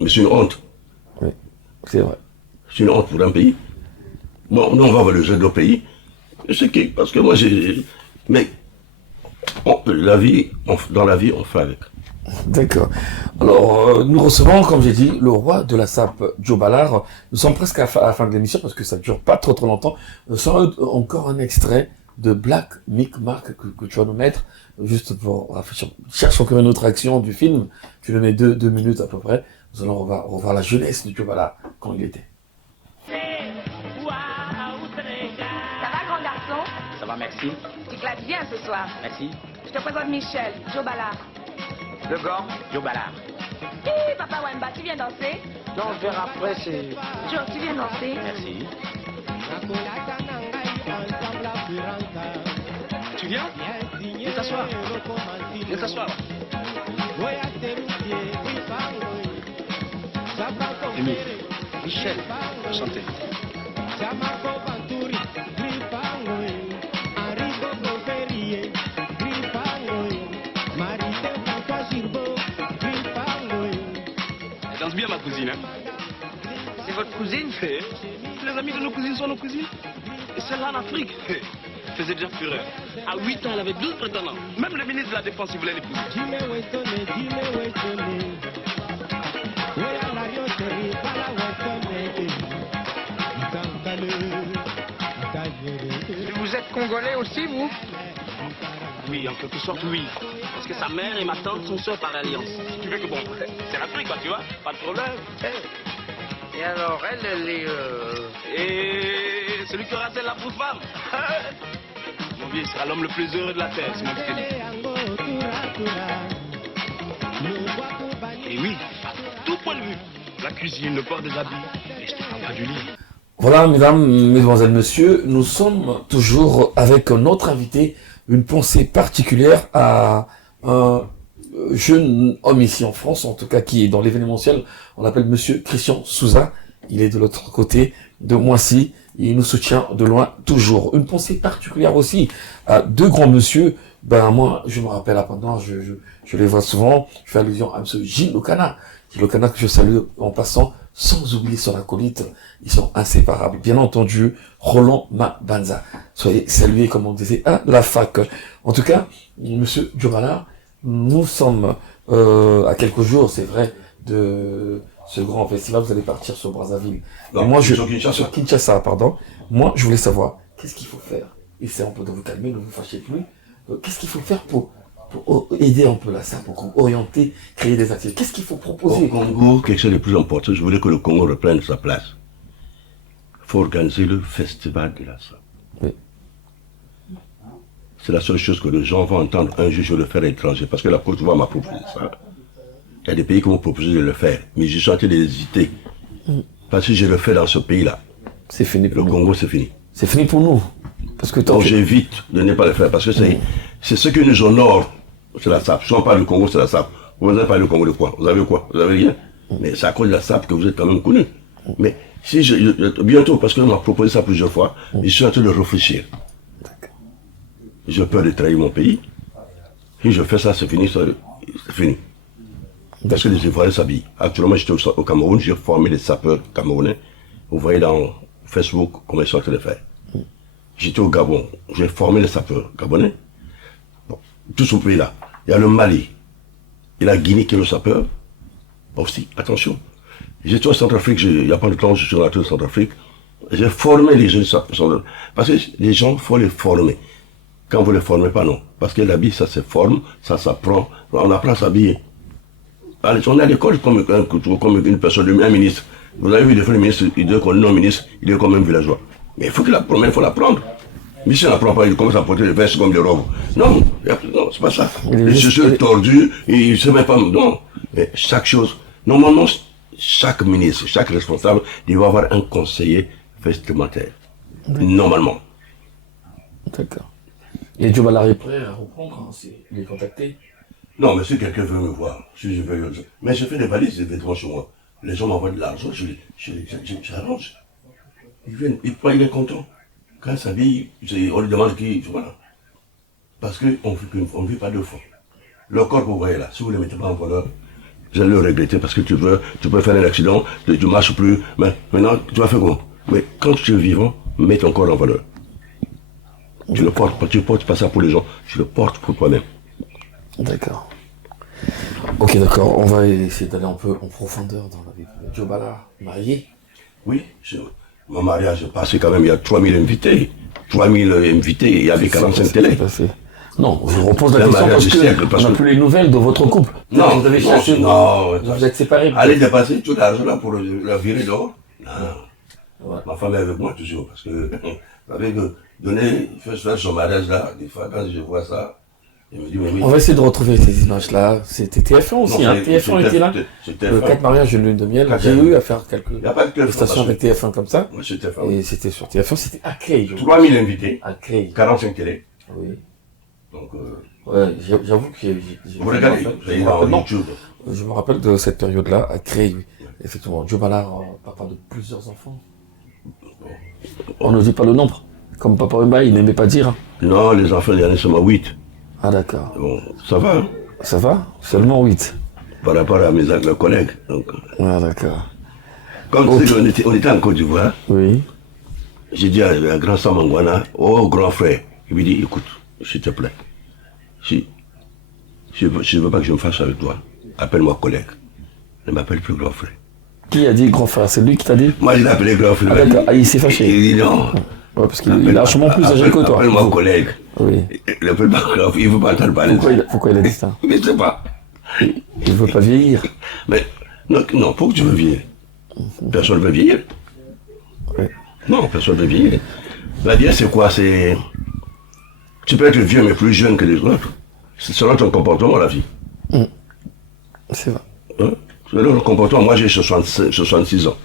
Mais c'est une honte. Oui, c'est vrai. C'est une honte pour un pays. Bon, nous, on va valoriser nos pays. Parce que moi, mais dans la vie, on fait avec. D'accord. Alors, nous recevons, comme j'ai dit, le roi de la SAP, Djobala. Nous sommes presque à la fin de l'émission parce que ça ne dure pas trop longtemps. Nous sommes encore un extrait de Black Micmac que tu vas nous mettre, juste pour réfléchir. Cherche encore une autre action du film. Tu le mets 2 minutes à peu près. Nous allons revoir la jeunesse de Djobala quand il était. Ça va, grand garçon? Ça va, merci. Tu éclates bien ce soir. Merci. Je te présente Michel, Djobala. Le gant, Djobala. Hé, Papa Wemba, tu viens danser? Non, je verrai après, c'est... Joe, tu viens danser? Merci. Tu viens? Viens t'asseoir. Viens t'asseoir. Émile, Michel, enchanté. Elle danse bien, ma cousine, hein? C'est votre cousine? Les amis de nos cousines sont nos cousines. Et celle-là en Afrique. faisait déjà fureur. À 8 ans, elle avait 12 prétendants. Même le ministre de la Défense, il voulait l'épouser. Vous êtes congolais aussi, vous? Oui, en quelque sorte, oui. Parce que sa mère et ma tante sont sœurs par alliance. Ce qui fait que bon, c'est l'Afrique, quoi, tu vois. Pas de problème. Et alors, elle est... Et celui qui aura celle là pour femme. Mon vieux, il sera l'homme le plus heureux de la terre, c'est mon petit. Et oui, à tout point de vue. La cuisine, le port des habits, et je te parle pas du lit. Voilà, mesdames, mesdemoiselles, messieurs, nous sommes toujours avec notre invité. Une pensée particulière à un jeune homme ici en France, en tout cas qui est dans l'événementiel. On l'appelle Monsieur Christian Souza. Il est de l'autre côté de Moissy. Il nous soutient de loin toujours. Une pensée particulière aussi à deux grands monsieur. Ben moi, je me rappelle à pendant, je les vois souvent. Je fais allusion à Monsieur Gilles Locana. Gilles Locana que je salue en passant, sans oublier son acolyte. Ils sont inséparables. Bien entendu, Roland Mabanza. Soyez salués, comme on disait, à la fac. En tout cas, Monsieur Djobala, nous sommes à quelques jours, c'est vrai, de ce grand festival. Vous allez partir sur Brazzaville. Non, et moi, sur Kinshasa, pardon. Moi, je voulais savoir, qu'est-ce qu'il faut faire? Essayez un peu de vous calmer, ne vous fâchez plus. Qu'est-ce qu'il faut faire pour aider un peu la SAP, pour orienter, créer des activités? Qu'est-ce qu'il faut proposer? Au Congo, quelque chose de plus important, je voulais que le Congo reprenne sa place. Il faut organiser le festival de la SAP. Oui. C'est la seule chose que les gens vont entendre un jour, je vais le faire à l'étranger. Parce que la Côte d'Ivoire m'a proposé ça. Il y a des pays qui m'ont proposé de le faire. Mais je suis en train d'hésiter. Parce que je le fais dans ce pays-là. C'est fini pour Le nous. Congo, c'est fini. C'est fini pour nous. Parce que Donc j'évite de ne pas le faire. Parce que c'est ce qui nous honore. C'est la SAP. Si on parle du Congo, c'est la SAP. Vous avez parlé du Congo de quoi? Vous avez quoi? Vous avez rien? Mais c'est à cause de la SAP que vous êtes quand même connu. Mais si bientôt, parce qu'on m'a proposé ça plusieurs fois, je suis en train de réfléchir. J'ai peur de trahir mon pays. Si je fais ça, c'est fini. C'est fini. Parce que les Ivoiriens s'habillent. Actuellement, j'étais au Cameroun, j'ai formé des sapeurs camerounais. Vous voyez dans Facebook comment ils sont en train de faire. J'étais au Gabon, j'ai formé les sapeurs gabonais. Bon, tout ce pays-là. Il y a le Mali, il y a la Guinée qui est le sapeur. Aussi, attention. J'étais au Centrafrique, il n'y a pas de temps, je suis rentré au Centrafrique. J'ai formé les jeunes sapeurs. Parce que les gens, il faut les former. Quand vous ne les formez pas, non. Parce que l'habit, ça se forme, ça s'apprend. On apprend à s'habiller. On est à l'école comme une personne, un ministre. Vous avez vu des fois le ministre, il dit qu'on est non-ministre, il est comme un villageois. Mais il faut qu'il apprenne, il faut l'apprendre. Mais si on n'apprend pas, il commence à porter des vestes comme des robes. Non, c'est pas ça. Les chaussures tordues, il ne se met pas. Non. Mais chaque chose, normalement, chaque ministre, chaque responsable, il va avoir un conseiller vestimentaire. Normalement. D'accord. Et Djobala est prêt à reprendre, si il est contacté? Non, mais si quelqu'un veut me voir, si je veux, mais je fais des valises, des vêtements chez moi. Les gens m'envoient de l'argent, j'arrange. Il est content. Quand il s'habille, on lui demande qui, voilà. Parce qu'on ne vit pas deux fois. Le corps que vous voyez là, si vous ne le mettez pas en valeur, vous allez le regretter parce que tu peux faire un accident, tu ne marches plus, mais maintenant, tu vas faire quoi? Mais quand tu es vivant, mets ton corps en valeur. Tu le portes, tu ne portes pas ça pour les gens, tu le portes pour toi-même. D'accord. Ok, d'accord. On va essayer d'aller un peu en profondeur dans la vie de Djobala, marié. Oui, mon mariage est passé quand même, il y a 3000 invités. 3000 invités, il y avait 45 télés. Non, je repose la question parce qu'on n'a plus les nouvelles de votre couple. Non, vous avez cherché, vous êtes séparés. Allez dépasser tout l'argent là pour la virer dehors. Non. Ouais. Ma femme est avec moi toujours, parce que, vous savez que donner, faire son mariage là, des fois quand je vois ça, je me dis, mais oui. On va essayer de retrouver ces images-là. C'était TF1 aussi, hein. TF1 était là. Le 4 mariages de lune de miel. J'ai eu à faire quelques stations avec TF1 comme ça. Moi, c'était TF1. Et c'était sur TF1, c'était à Creil. 3000 invités. À Creil. 45 télé. Oui. Donc, ouais, j'avoue que vous regardez, vous allez dans YouTube. Je me rappelle de cette période-là, à Creil, oui. Effectivement, Djobala, papa de plusieurs enfants. On ne dit pas le nombre. Comme Papa Wemba, il n'aimait pas dire. Non, les enfants, il y en a seulement 8. Ah d'accord. Bon, ça va, hein? Ça va? Seulement 8. Par rapport à mes collègues. Donc. Ah d'accord. Comme on était en Côte d'Ivoire, oui. J'ai dit à grand Samangwana, oh grand frère, Il me dit, écoute, s'il te plaît, si je ne veux pas que je me fâche avec toi, appelle-moi collègue. Ne m'appelle plus grand frère. Qui a dit grand frère? C'est lui qui t'a dit? Moi, je l'ai appelé grand frère. Ah, d'accord. Ah, il s'est fâché. Il dit non. Ouais, parce qu'il est largement plus âgé que toi. Appelle-moi collègue. Oui. Il n'appelle pas grand frère, il ne veut pas entendre parler. Pourquoi il a dit ça? Je ne sais pas. Il ne veut pas vieillir. Mais non, pourquoi tu veux vieillir? Personne ne veut vieillir. Oui. Non, personne ne veut vieillir. La vie, c'est quoi? C'est... Tu peux être vieux, mais plus jeune que les autres. C'est selon ton comportement, la vie. C'est vrai. Hein? Selon ton comportement, moi j'ai 66 ans.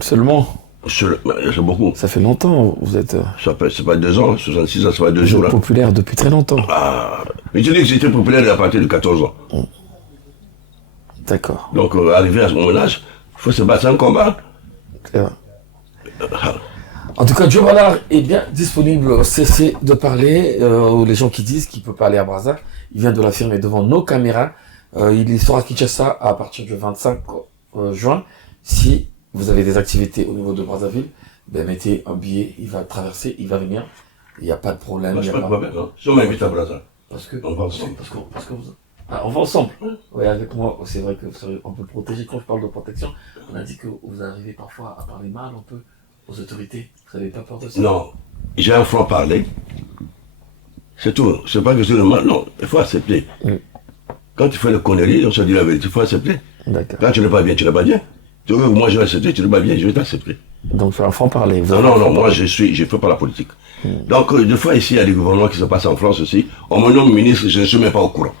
Seulement? C'est beaucoup. Ça fait longtemps, vous êtes... C'est pas 2 ans, 66 ans, c'est pas 2 jours. Là. Populaire depuis très longtemps. Ah, mais tu dis que j'étais populaire à partir de 14 ans. D'accord. Donc, arrivé à mon âge, il faut se battre, c'est un combat. C'est vrai. En tout cas, Joe Ballard est bien disponible. Cessez de parler. Les gens qui disent qu'il peut pas aller à Brazza, il vient de l'affirmer devant nos caméras. Il sera à Kinshasa à partir du 25 juin. Si vous avez des activités au niveau de Brazzaville, ben mettez un billet, il va traverser, il va venir. Il n'y a pas de problème. Moi, je pas de problème. Hein. Si on m'invite à Brazza, parce que on va ensemble. Parce que vous... Ah, on va ensemble. Oui, avec moi, c'est vrai que vous savez, on peut protéger. Quand je parle de protection, on a dit que vous arrivez parfois à parler mal un peu aux autorités. Vous n'avez pas peur de ça? Non, j'ai un franc-parler. C'est tout. C'est pas que c'est le mal. Non, il faut accepter. Quand tu fais le conneries, on se dit la vérité, il faut accepter. D'accord. Quand tu n'es pas bien, tu n'es pas bien. Tu veux que moi je vais accepter, tu n'es pas bien, je vais t'accepter. Donc, faire un franc-parler. Non, moi je fais pas la politique. Donc, des fois ici, il y a des gouvernements qui se passent en France aussi. On me nomme ministre, je ne suis même pas au courant.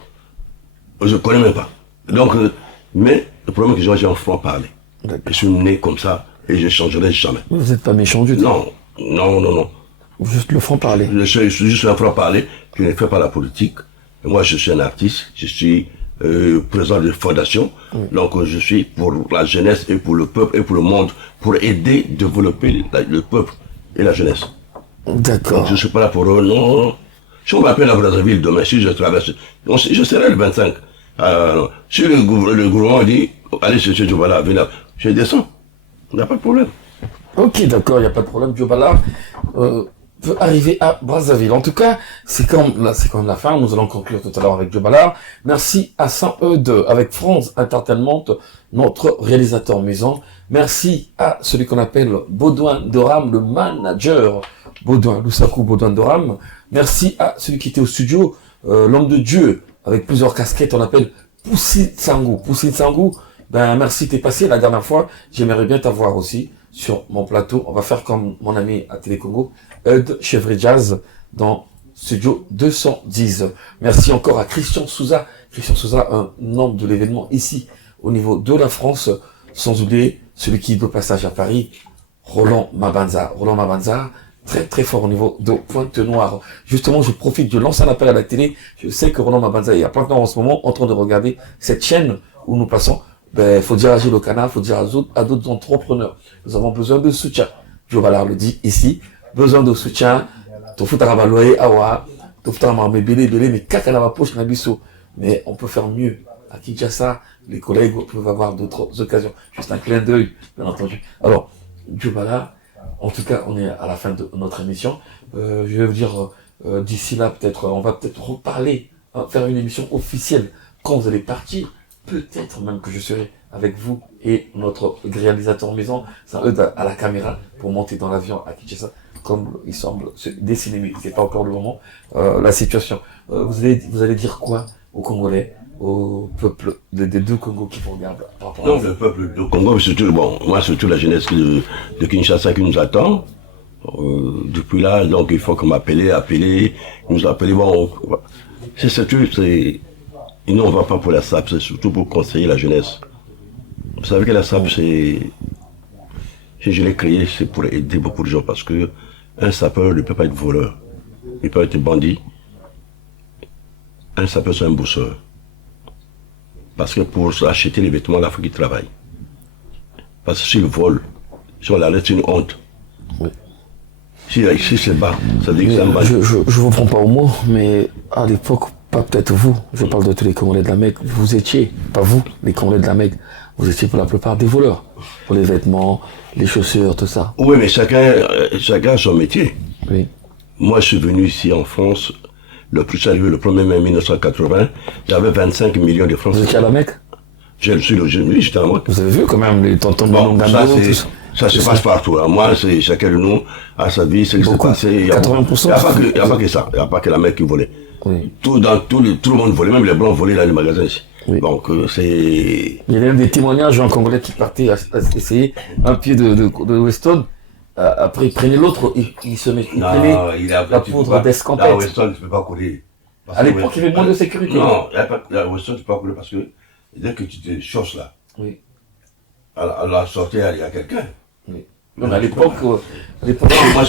Je ne connais même pas. Donc, mais le problème est que j'ai un franc-parler. Je suis né comme ça et je ne changerai jamais. Vous n'êtes pas méchant du tout. Non. Juste le franc-parler. Je suis juste un franc-parler qui ne fait pas la politique. Et moi, je suis un artiste, je suis président de fondation. Donc, je suis pour la jeunesse et pour le peuple et pour le monde, pour aider, développer le peuple et la jeunesse. D'accord. Je ne suis pas là pour eux, non. Si on m'appelle à Brazzaville demain, si je traverse, je serai le 25. Si le gouvernement dit, allez chercher Joe Ballard, venez là, je descends. Il n'y a pas de problème. Ok, d'accord, il n'y a pas de problème. Joe Ballard peut arriver à Brazzaville. En tout cas, c'est quand même la fin. Nous allons conclure tout à l'heure avec Joe Ballard. Merci à 100E2 avec France Entertainment, notre réalisateur maison. Merci à celui qu'on appelle Baudouin Doram, le manager Baudouin, Lusaku Baudouin Doram. Merci à celui qui était au studio, l'homme de Dieu, avec plusieurs casquettes, on appelle Poussi Tsangou. Poussi Tsangou, ben merci, t'es passé la dernière fois. J'aimerais bien t'avoir aussi sur mon plateau. On va faire comme mon ami à Télé Congo, Eud Chevry Jazz, dans Studio 210. Merci encore à Christian Souza. Christian Souza, un homme de l'événement ici, au niveau de la France. Sans oublier celui qui est de passage à Paris, Roland Mabanza. Roland Mabanza, très très fort au niveau de Pointe-Noire. Justement, je profite, je lance un appel à la télé. Je sais que Roland Mabanza est à Pointe-Noire en ce moment, en train de regarder cette chaîne où nous passons. Ben, faut dire à Gilles Canal, faut dire à d'autres entrepreneurs. Nous avons besoin de soutien. Joe Ballard le dit ici. Besoin de soutien. Mais on peut faire mieux. À Kinshasa, les collègues peuvent avoir d'autres occasions. Juste un clin d'œil, bien entendu. Alors, Joe Ballard, en tout cas, on est à la fin de notre émission. Je vais vous dire, d'ici là, on va peut-être reparler, faire une émission officielle quand vous allez partir. Peut-être même que je serai avec vous et notre réalisateur maison, ça à la caméra, pour monter dans l'avion à Kinshasa, comme il semble se dessiner, mais c'est pas encore le moment, la situation. Vous allez dire quoi aux Congolais, au peuple des deux Congos qui vous regardent? Non, le peuple du Congo, surtout, moi, surtout la jeunesse de Kinshasa qui nous attend. Depuis là, donc il faut qu'on m'appelle, nous appeler, c'est surtout, et nous on va pas pour la SAP, c'est surtout pour conseiller la jeunesse. Vous savez que la SAP, si je l'ai créé, c'est pour aider beaucoup de gens, parce que un sapeur ne peut pas être voleur, il peut être bandit. Un sapeur, c'est un bosseur. Parce que pour acheter les vêtements, là, il faut qu'il travaille. Parce que s'il vole, si on la laisse, c'est une honte. Oui. Si c'est bas, ça veut dire que c'est un bas. Je vous prends pas au mot, mais à l'époque, pas peut-être vous, je parle de tous les Congolais de la Mecque, vous étiez, pas vous, les Congolais de la Mecque, vous étiez pour la plupart des voleurs. Pour les vêtements, les chaussures, tout ça. Oui, mais chacun a son métier. Oui. Moi, je suis venu ici en France, je suis arrivé le 1er mai 1980, j'avais 25 millions de francs. Vous étiez à la Mecque? Je suis le jeune, oui, j'étais à moi. Vous avez vu quand même les tontons de Bon, Longano, tout ça. ça se passe partout. Hein. Moi, c'est chacun de nous a sa vie, c'est ce qui s'est Beaucoup. passé. Il 80%. n'y a pas que ça. Il n'y a pas que la Mecque qui volait. Oui. Tout le monde volait, même les blancs volaient dans les magasins ici. Oui. Donc, c'est... Il y a même des témoignages d'un Congolais qui partait à essayer un pied de Weston. Après, il prenait l'autre, il se mettait, il prenait la poudre d'escampette. Là, Weston, tu ne peux pas courir. À l'époque, il y avait moins de sécurité. Non, la Weston, tu ne peux pas courir parce que dès que tu te chausses là, Oui. à la sortie, il y a quelqu'un. Oui. Mais à l'époque, Non, moi,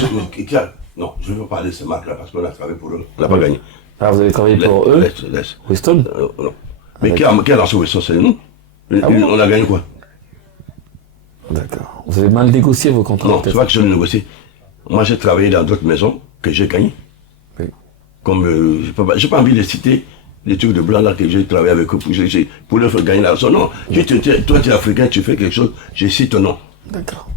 non, je ne veux pas parler de ces marques-là parce qu'on a travaillé pour eux. On n'a pas gagné. ah, vous avez travaillé pour eux, Laisse. Weston? Non. Mais qui a lancé Weston, c'est nous. Ah bon? On a gagné quoi? D'accord. Vous avez mal négocié vos contrats? Non, c'est peut-être. pas que je négocie. Moi, j'ai travaillé dans d'autres maisons que j'ai gagné. Oui. Comme, j'ai pas envie de citer les trucs de blanc là que j'ai travaillé avec eux pour leur faire gagner l'argent. Non, toi, tu es africain, tu fais quelque chose, je cite ton nom. D'accord.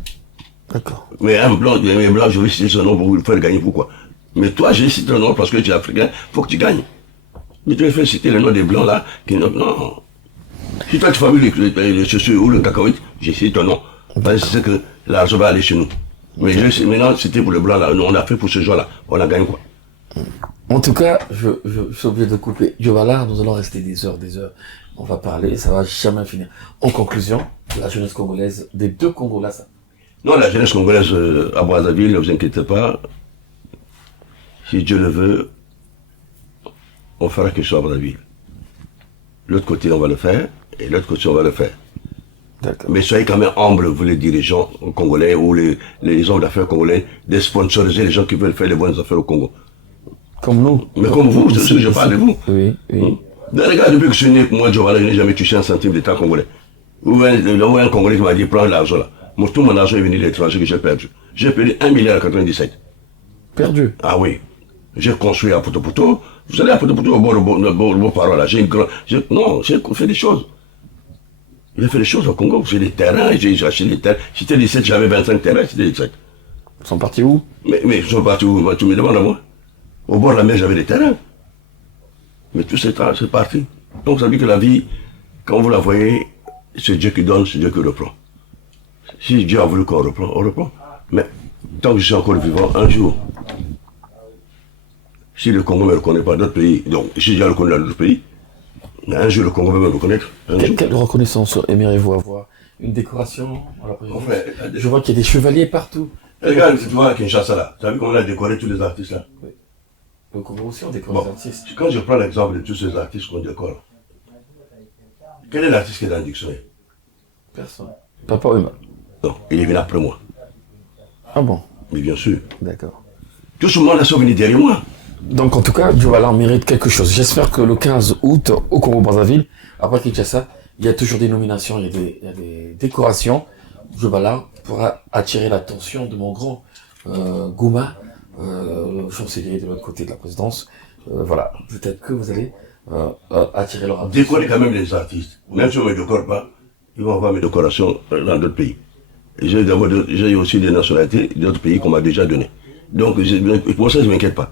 D'accord. Mais un blanc, je vais citer son nom pour vous faire gagner, pourquoi? Mais toi, je cite ton nom parce que tu es africain, faut que tu gagnes. Mais tu vas faire citer le nom des blancs là, qui non. Si toi tu fabriques les chaussures ou le cacahuète, j'ai cité ton nom. Parce que c'est que l'argent va aller chez nous. Mais maintenant, c'était pour le blanc là, on a fait pour ce genre-là, on a gagné quoi. En tout cas, je suis obligé de couper. Djobala, nous allons rester des heures. On va parler, ça va jamais finir. En conclusion, la jeunesse congolaise, des deux Congos là, ça. Non, la jeunesse congolaise à Brazzaville, ne vous inquiétez pas. Si Dieu le veut, on fera quelque chose à Brazzaville. L'autre côté, on va le faire, et l'autre côté, on va le faire. D'accord. Mais soyez quand même humbles, vous les dirigeants congolais ou les hommes d'affaires congolais, de sponsoriser les gens qui veulent faire les bonnes affaires au Congo. Comme nous. Mais comme vous, c'est ce que je parle de vous. Oui, oui. Regarde, depuis que je suis né, moi, Djobala, je n'ai jamais touché un centime d'État congolais. Ou un Congolais qui m'a dit, prends l'argent là. Tout mon argent est venu de l'étranger que j'ai perdu. J'ai perdu 1 milliard en 97. Perdu. Ah oui. J'ai construit à Poto. Vous allez à Poto au bord de parole là. J'ai fait des choses. J'ai fait des choses au Congo. J'ai des terrains, j'ai acheté des terrains. Si c'était 17, j'avais 25 terrains, c'était 17. Ils sont partis où? Mais ils sont partis où? Tu me demandes à moi. Au bord de la mer, j'avais des terrains. Mais tout c'est parti. Donc ça veut dire que la vie, quand vous la voyez, c'est Dieu qui donne, c'est Dieu qui reprend. Si Dieu a voulu qu'on reprend, on reprend. Mais tant que je suis encore vivant, un jour, si le Congo ne me reconnaît pas d'autres pays, donc si Dieu le reconnaît dans d'autres pays, un jour le Congo va me reconnaître. Quelle reconnaissance aimeriez-vous avoir? Une décoration à la présidence? Enfin, Je vois qu'il y a des chevaliers partout. Regarde, tu vois à Kinshasa là, tu as vu comment on a décoré tous les artistes là? Oui. Le Congo aussi, on décore Bon, les artistes. quand je prends l'exemple de tous ces artistes qu'on décore, quel est l'artiste qui est dans le dictionnaire? Personne. Papa Wemba. Non, il est venu après moi. Ah bon? Mais bien sûr. D'accord. Tout ce monde sont venus derrière moi. Donc en tout cas, Djobala mérite quelque chose. J'espère que le 15 août, au Congo-Brazzaville, après Kinshasa, il y a toujours des nominations, il y a des décorations. Djobala pourra attirer l'attention de mon grand Gouma, le chancelier de l'autre côté de la présidence. Voilà, peut-être que vous allez attirer leur attention. Décorer quand même les artistes. Même si on ne me décore pas, ils vont avoir mes décorations dans d'autres pays. Et j'ai aussi des nationalités d'autres pays qu'on m'a déjà donné. Donc pour ça, je ne m'inquiète pas.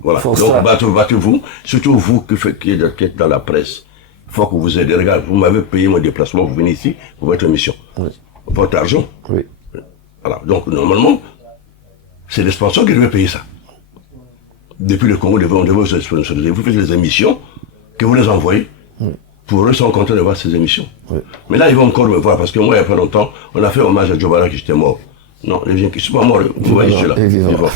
Voilà. Faut Donc ça. battez-vous, surtout vous qui êtes dans la presse. Il faut que vous aidez. Regarde, vous m'avez payé mon déplacement, vous venez ici pour votre mission. Oui. Votre argent. Oui. Voilà. Donc normalement, c'est les sponsors qui devaient payer ça. Depuis le Congo, on devait se sponsoriser. Vous faites les émissions, que vous les envoyez. Pour eux, ils sont contents de voir ces émissions. Oui. Mais là, ils vont encore me voir, parce que moi, il n'y a pas longtemps, on a fait hommage à Djobala qui était mort. Non, les gens qui ne sont pas morts, vous voyez, je suis là. Vivant.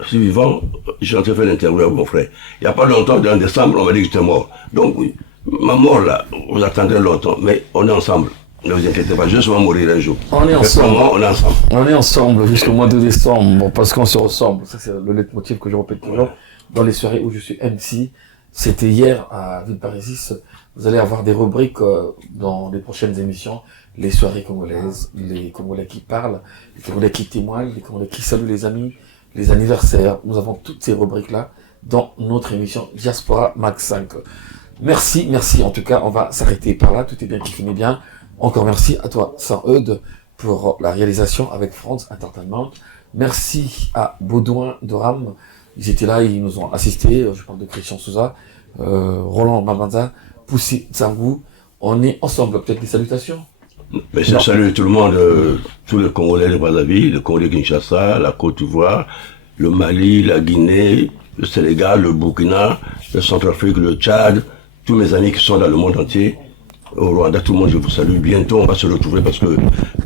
Je suis vivant, je suis en train de faire l'interview avec mon frère. Il n'y a pas longtemps, en décembre, on m'a dit que j'étais mort. Donc, oui, ma mort, là, vous attendrez longtemps, mais on est ensemble. Ne vous inquiétez pas, je vais mourir un jour. On est ensemble. On est ensemble. On est ensemble jusqu'au mois de décembre, parce qu'on se ressemble. Ça, c'est le leitmotiv que je répète toujours dans les soirées où je suis MC. C'était hier à Villeparisis. Vous allez avoir des rubriques dans les prochaines émissions. Les soirées congolaises, les Congolais qui parlent, les Congolais qui témoignent, les Congolais qui saluent les amis, les anniversaires. Nous avons toutes ces rubriques-là dans notre émission Diaspora Max 5. Merci. En tout cas, on va s'arrêter par là. Tout est bien qui finit bien. Encore merci à toi, Saint-Eudes, pour la réalisation avec France Entertainment. Merci à Baudouin de Ram. Ils étaient là, ils nous ont assistés. Je parle de Christian Souza, Roland Mabanza, Poussi Tsangou. On est ensemble. Peut-être des salutations? Mais je salue tout le monde, tous les Congolais de Brazzaville, le Congolais Kinshasa, la Côte d'Ivoire, le Mali, la Guinée, le Sénégal, le Burkina, le Centrafrique, le Tchad, tous mes amis qui sont dans le monde entier. Au Rwanda, tout le monde, je vous salue. Bientôt, on va se retrouver parce que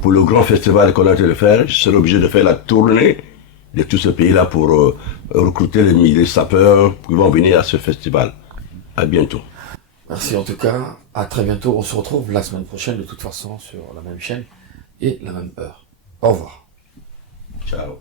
pour le grand festival qu'on a en train de faire, je serai obligé de faire la tournée de tous ces pays-là pour recruter les sapeurs qui vont venir à ce festival. À bientôt. Merci en tout cas. À très bientôt. On se retrouve la semaine prochaine, de toute façon, sur la même chaîne et la même heure. Au revoir. Ciao.